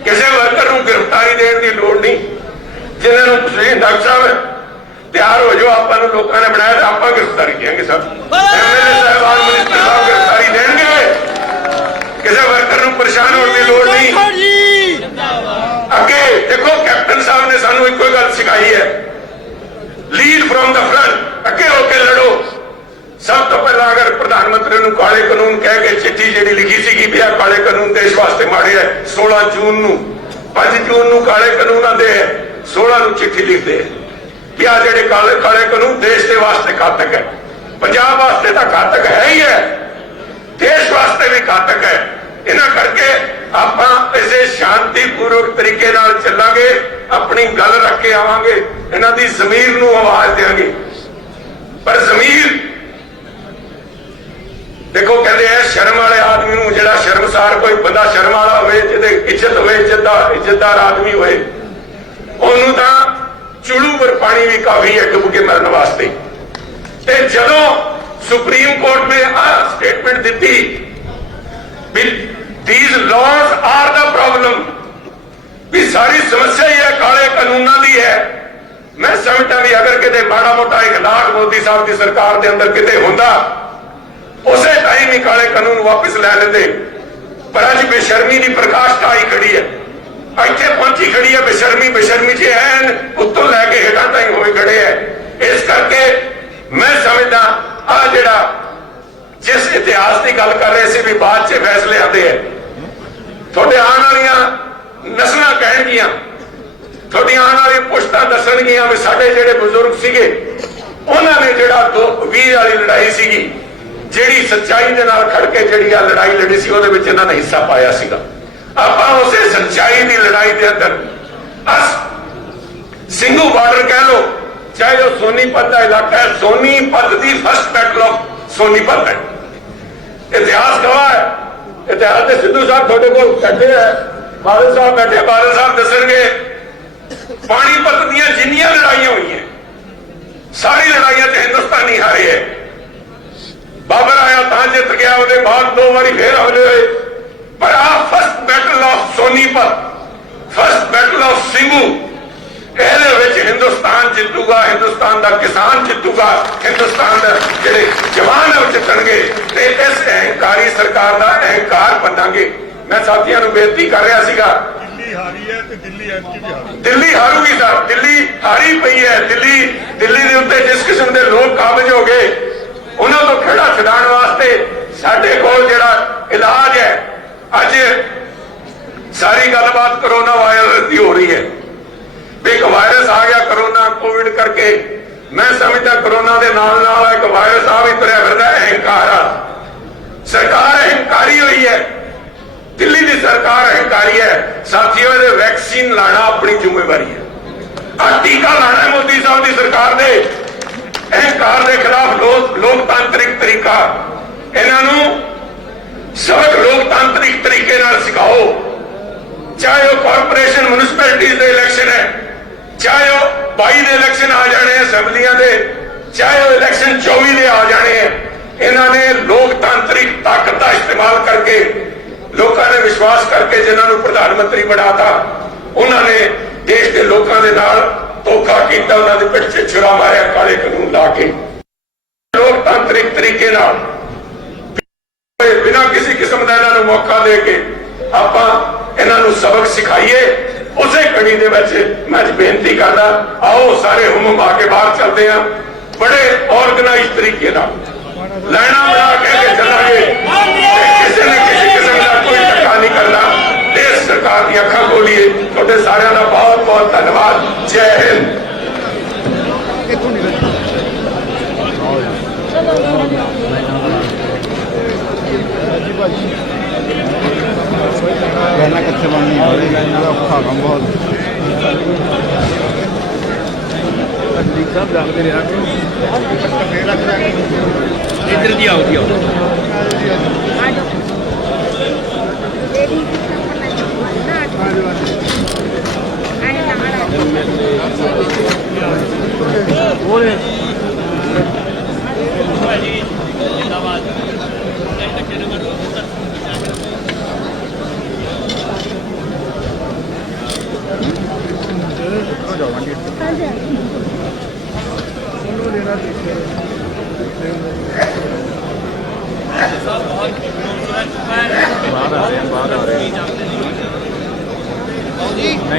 ਕਿਸੇ ਵਰਕਰ ਨੂੰ ਗ੍ਰਿਫਤਾਰੀ ਦੇਣ ਦੀ ਲੋੜ ਨਹੀਂ। ਜਿਨ੍ਹਾਂ ਨੂੰ ਤੁਸੀਂ ਡਾਕਟਰ ਸਾਹਿਬ ਤਿਆਰ ਹੋ ਜਾਓ, ਆਪਾਂ ਨੂੰ ਲੋਕਾਂ ਨੇ ਬਣਾਇਆ ਤਾਂ ਆਪਾਂ ਗ੍ਰਿਫਤਾਰੀ ਦੇਵਾਂਗੇ। ਸਭ ਐਮਐਲਏ ਸਾਹਿਬਾਨ, ਮਿਨਿਸਟਰ ਸਾਹਿਬ ਗ੍ਰਿਫਤਾਰੀ ਦੇਣਗੇ, ਕਿਸੇ ਵਰਕਰ ਨੂੰ ਪਰੇਸ਼ਾਨ ਹੋਣ ਦੀ ਲੋੜ ਨਹੀਂ। ਅੱਗੇ ਦੇਖੋ, ਕੈਪਟਨ ਸਾਹਿਬ ਨੇ ਸਾਨੂੰ ਇੱਕੋ ਹੀ ਗੱਲ ਸਿਖਾਈ ਹੈ, ਲੀਡ ਫਰੋਮ ਦਾ ਫਰੰਟ, ਅੱਗੇ ਹੋ ਕੇ ਲੜੋ। ਸਭ ਤੋਂ ਪਹਿਲਾਂ ਅਗਰ ਪ੍ਰਧਾਨ ਮੰਤਰੀ ਨੂੰ ਕਾਲੇ ਕਾਨੂੰਨ ਕਹਿ ਕੇ ਚਿੱਠੀ ਜਿਹੜੀ ਲਿਖੀ ਸੀਗੀ ਵੀ ਆਹ ਕਾਲੇ ਕਾਨੂੰਨ ਦੇਸ਼ ਵਾਸਤੇ ਮਾੜੇ ਹੈ, 16 ਜੂਨ ਨੂੰ 5 ਜੂਨ ਨੂੰ ਕਾਲੇ ਕਾਨੂੰਨਾਂ ਦੇ 16 ਨੂੰ ਚਿੱਠੀ ਲਿਖਦੇ ਕਿ ਆਹ ਜਿਹੜੇ ਕਾਲੇ ਕਾਨੂੰਨ ਦੇਸ਼ ਦੇ ਵਾਸਤੇ ਘਾਤਕ ਹੈ, ਪੰਜਾਬ ਵਾਸਤੇ ਤਾਂ ਘਾਤਕ ਹੈ ਹੀ ਹੈ, ਦੇਸ਼ ਵਾਸਤੇ ਵੀ ਘਾਤਕ ਹੈ। ਇਹਨਾਂ ਕਰਕੇ ਆਪਾਂ ਇਸੇ ਸ਼ਾਂਤੀਪੂਰਵਕ ਤਰੀਕੇ ਨਾਲ ਚੱਲਾਂਗੇ, ਆਪਣੀ ਗੱਲ ਰੱਖ ਕੇ ਆਵਾਂਗੇ, ਇਹਨਾਂ ਦੀ ਜ਼ਮੀਰ ਨੂੰ ਆਵਾਜ਼ ਦੇਵਾਂਗੇ। ਪਰ ਜ਼ਮੀਰ ਦੇਖੋ, ਕਹਿੰਦੇ ਆ ਸ਼ਰਮ ਵਾਲੇ ਆਦਮੀ ਨੂੰ, ਜਿਹੜਾ ਸ਼ਰਮਸਾਰ ਕੋਈ ਬੰਦਾ ਸ਼ਰਮ ਵਾਲਾ ਹੋਵੇ, ਜਿਹਦੇ ਇੱਜ਼ਤ ਹੋਵੇ, ਇੱਜ਼ਤਦਾਰ ਆਦਮੀ ਹੋਵੇ, ਉਹਨੂੰ ਤਾਂ ਚੁਲੂ ਪਰ ਪਾਣੀ ਵੀ ਕਾਫੀ ਹੈ ਡੁੱਬ ਕੇ ਮਰਨ ਵਾਸਤੇ। ਤੇ ਜਦੋਂ ਸੁਪਰੀਮ ਕੋਰਟ ਨੇ ਆਹ ਸਟੇਟਮੈਂਟ ਦਿੱਤੀ ਵੀ these laws are the problem, ਵੀ ਸਾਰੀ ਸਮੱਸਿਆ ਹੀ ਹੈ ਕਾਲੇ ਕਾਨੂੰਨਾਂ ਦੀ ਹੈ, ਮੈਂ ਸਮਝਦਾ ਵੀ ਅਗਰ ਕਿਤੇ ਮਾੜਾ ਮੋਟਾ ਇਖਲਾਕ ਮੋਦੀ ਸਾਹਿਬ ਦੀ ਸਰਕਾਰ ਦੇ ਅੰਦਰ ਕਿਤੇ ਹੁੰਦਾ, ਉਸੇ ਟਾਈਮ ਹੀ ਕਾਲੇ ਕਾਨੂੰਨ ਵਾਪਸ ਲੈ ਲੈਂਦੇ। ਪਰ ਅੱਜ ਬੇਸ਼ਰਮੀ ਦੀ ਪ੍ਰਕਾਸ਼ਤਾ ਆਈ ਖੜੀ ਹੈ, ਇੱਥੇ ਪਹੁੰਚੀ ਖੜੀ ਹੈ ਬੇਸ਼ਰਮੀ ਚ ਐਨ ਉੱਤੋਂ ਲੈ ਕੇ ਹੇਠਾਂ ਤਾਈਂ ਹੋਏ ਖੜੇ ਹੈ। ਇਸ ਕਰਕੇ ਮੈਂ ਸਮਝਦਾ ਆ ਜਿਹੜਾ ਜਿਸ ਇਤਿਹਾਸ ਦੀ ਗੱਲ ਕਰ ਰਹੇ ਸੀ ਵੀ ਬਾਅਦ 'ਚ ਫੈਸਲੇ ਆਉਂਦੇ ਹੈ, ਤੁਹਾਡੇ ਆਉਣ ਵਾਲੀਆਂ ਨਸਲਾਂ ਕਹਿਣਗੀਆਂ, ਤੁਹਾਡੀਆਂ ਆਉਣ ਵਾਲੀਆਂ ਪੁਸ਼ਤਾਂ ਦੱਸਣਗੀਆਂ ਵੀ ਸਾਡੇ ਜਿਹੜੇ ਬਜ਼ੁਰਗ ਸੀਗੇ ਉਹਨਾਂ ਨੇ ਜਿਹੜਾ 20 ਵਾਲੀ ਲੜਾਈ ਸੀਗੀ, ਜਿਹੜੀ ਸੱਚਾਈ ਦੇ ਨਾਲ ਖੜ ਕੇ ਜਿਹੜੀ ਆ ਲੜਾਈ ਲੜੀ ਸੀ, ਉਹਦੇ ਵਿੱਚ ਇਹਨਾਂ ਨੇ ਹਿੱਸਾ ਪਾਇਆ ਸੀਗਾ। ਆਪਾਂ ਉਸੇ ਸੱਚਾਈ ਦੀ ਲੜਾਈ ਦੇ ਅੰਦਰ ਸਿੰਘੂ ਬਾਰਡਰ ਕਹਿ ਲੋ, ਚਾਹੇ ਉਹ ਸੋਨੀਪਤ ਦਾ ਇਲਾਕਾ ਹੈ, ਸੋਨੀਪਤ ਦੀ ਫਸਟ ਬੈਟਲ ਆਫ ਸੋਨੀਪਤ ਹੈ। ਇਤਿਹਾਸ ਗਵਾਹ ਹੈ, ਇਤਿਹਾਸ ਦੇ ਸਿੱਧੂ ਸਾਹਿਬ ਤੁਹਾਡੇ ਕੋਲ ਬੈਠੇ ਹੈ, ਬਾਦਲ ਸਾਹਿਬ ਬੈਠੇ, ਬਾਦਲ ਸਾਹਿਬ ਦੱਸਣਗੇ ਪਾਣੀਪਤ ਦੀਆਂ ਜਿੰਨੀਆਂ ਲੜਾਈਆਂ ਹੋਈਆਂ, ਸਾਰੀ ਲੜਾਈਆਂ 'ਚ ਹਿੰਦੁਸਤਾਨੀ ਹਾਰੇ ਹੈ। ਬਾਬਰ ਆਇਆ ਤਾਂ ਜਿੱਤ ਗਿਆ, ਉਹਦੇ ਬਾਅਦ 2 ਵਾਰੀ ਫੇਰ ਹਮਲੇ ਹੋਏ, ਪਰ ਆਹ first battle of Sonipat, first battle of Singhu, ਇਹਦੇ ਵਿੱਚ ਹਿੰਦੁਸਤਾਨ ਜਿੱਤੂਗਾ, ਹਿੰਦੁਸਤਾਨ ਦਾ ਕਿਸਾਨ ਜਿੱਤੂਗਾ, ਹਿੰਦੁਸਤਾਨ ਦੇ ਜਿਹੜੇ ਜਵਾਨ ਉਹ ਜਿੱਤਣਗੇ ਤੇ ਇਸ ਅਹੰਕਾਰੀ ਸਰਕਾਰ ਦਾ ਅਹੰਕਾਰ ਬੰਨਾਂਗੇ। ਮੈਂ ਸਾਥੀਆਂ ਨੂੰ ਬੇਨਤੀ ਕਰ ਰਿਹਾ ਸੀਗਾ, ਦਿੱਲੀ ਹਾਰੀ ਹੈ ਤੇ ਦਿੱਲੀ ਐਤਕੀ ਵੀ ਹਾਰੂ, ਦਿੱਲੀ ਹਾਰੂਗੀ ਸਾਹਿਬ, ਦਿੱਲੀ ਹਾਰੀ ਪਈ ਹੈ। ਦਿੱਲੀ ਦੇ ਉੱਤੇ ਜਿਸ ਕਿਸਮ ਦੇ ਲੋਕ ਕਾਬਜ ਹੋ ਗਏ, ਉਹਨਾਂ ਤੋਂ ਖੜਾ ਛਡਾਉਣ ਵਾਸਤੇ ਸਾਡੇ ਕੋਲ ਜਿਹੜਾ ਇਲਾਜ ਹੈ, ਅੱਜ ਸਾਰੀ ਗੱਲਬਾਤ ਕਰੋਨਾ ਵਾਇਰਸ ਦੀ ਹੋ ਰਹੀ ਹੈ ਵੀ ਇੱਕ ਵਾਇਰਸ ਆ ਗਿਆ ਕਰੋਨਾ, ਕੋਵਿਡ ਕਰਕੇ। ਮੈਂ ਸਮਝਦਾ ਕਰੋਨਾ ਦੇ ਨਾਲ ਨਾਲ ਇੱਕ ਵਾਇਰਸ ਆ ਵੀ ਤੁਰਿਆ ਫਿਰਦਾ, ਅਹੰਕਾਰ ਆ। ਸਰਕਾਰ ਅਹੰਕਾਰੀ ਹੋਈ ਹੈ, ਦਿੱਲੀ ਦੀ ਸਰਕਾਰ ਅਹੰਕਾਰੀ ਹੈ। ਸਾਥੀਓ, ਇਹਦੇ ਵੈਕਸੀਨ ਲਾਣਾ ਆਪਣੀ ਜ਼ਿੰਮੇਵਾਰੀ ਹੈ। ਆ ਟੀਕਾ ਲਾਣਾ ਮੋਦੀ ਸਾਹਿਬ ਦੀ ਸਰਕਾਰ ਦੇ ਅਹੰਕਾਰ ਦੇ ਖਿਲਾਫ ਲੋਕਤਾਂਤਰਿਕ ਤਰੀਕਾ, ਇਹਨਾਂ ਨੂੰ ਸਬਕ ਲੋਕਤਾਂਤਰਿਕ ਤਰੀਕੇ ਨਾਲ ਸਿਖਾਓ। ਚਾਹੇ ਉਹ ਕਾਰਪੋਰੇਸ਼ਨ ਮਿਊਨਿਸਪੈਲਿਟੀਜ਼ ਦੇ ਇਲੈਕਸ਼ਨ ਹੈ, ਚਾਹੇ ਉਹ 22 ਦੇ ਇਲੈਕਸ਼ਨ ਆ ਜਾਣੇ ਅਸੈਂਬਲੀਆਂ ਦੇ, ਚਾਹੇ ਉਹ ਇਲੈਕਸ਼ਨ 24 ਦੇ ਆ ਜਾਣੇ ਹੈ, ਇਹਨਾਂ ਨੇ ਲੋਕਤਾਂਤਰਿਕ ਤਾਕਤ ਦਾ ਇਸਤੇਮਾਲ ਕਰਕੇ, ਲੋਕਾਂ ਨੇ ਵਿਸ਼ਵਾਸ ਕਰਕੇ ਜਿਨ੍ਹਾਂ ਨੂੰ ਪ੍ਰਧਾਨ ਮੰਤਰੀ ਬਣਾਤਾ, ਉਹਨਾਂ ਨੇ ਦੇਸ਼ ਦੇ ਲੋਕਾਂ ਦੇ ਨਾਲ ਧੋਖਾ ਕੀਤਾ, ਉਹਨਾਂ ਦੇ ਪਿੱਠ 'ਚ ਛੁਰਾ ਮਾਰਿਆ ਕਾਲੇ ਕਾਨੂੰਨ ਲਾ ਕੇ। ਲੋਕਤਾਂਤਰਿਕ ਤਰੀਕੇ ਨਾਲ ਬਿਨਾਂ ਕਿਸੇ ਕਿਸਮ ਦਾ ਇਹਨਾਂ ਨੂੰ ਮੌਕਾ ਦੇ ਕੇ ਆਪਾਂ ਇਹਨਾਂ ਨੂੰ ਸਬਕ ਸਿਖਾਈਏ। ਉਸੇ ਕੜੀ ਦੇ ਵਿੱਚ ਮੈਂ ਅੱਜ ਬੇਨਤੀ ਕਰਦਾ, ਆਓ ਸਾਰੇ ਹੁਮ ਆ ਕੇ ਬਾਹਰ ਚੱਲਦੇ ਆ, ਬੜੇ ਆਰਗੇਨਾਈਜ਼ ਤਰੀਕੇ ਨਾਲ ਲਾਈਨਾਂ ਬਣਾ ਕੇ ਚੱਲਾਂਗੇ। ਕਿਸੇ ਨੇ ਕਿਸੇ ਕਿਸਮ ਦਾ ਕੋਈ ਧੱਕਾ ਨਹੀਂ ਕਰਨਾ। ਦੇਸ਼ ਸਰਕਾਰ ਦੀ ਅੱਖਾਂ ਖੋਲੀਏ। ਤੁਹਾਡੇ ਸਾਰਿਆਂ ਦਾ ਬਹੁਤ ਬਹੁਤ ਧੰਨਵਾਦ। ਜੈ ਹਿੰਦ। कहना कितने बननी है औखा काम बहुत सब जागते रहा इधर दी आओ बोले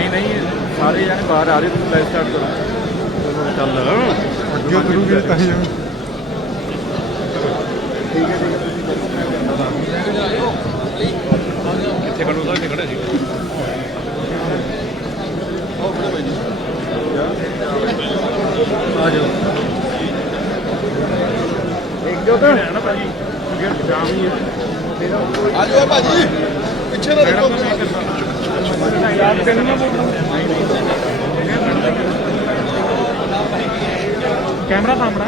नहीं सारे जाने बाहर आ रहे तुम लाइव स्टार्ट करो चल अगे करूँगी कहीं ठीक है कितने खड़ो था खड़े आ जाओ एक जो तो है ना भाजी जाम ही है आ जाओ भाजी पीछे ना देखो कैमरा सामना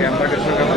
कैमरा किसने कर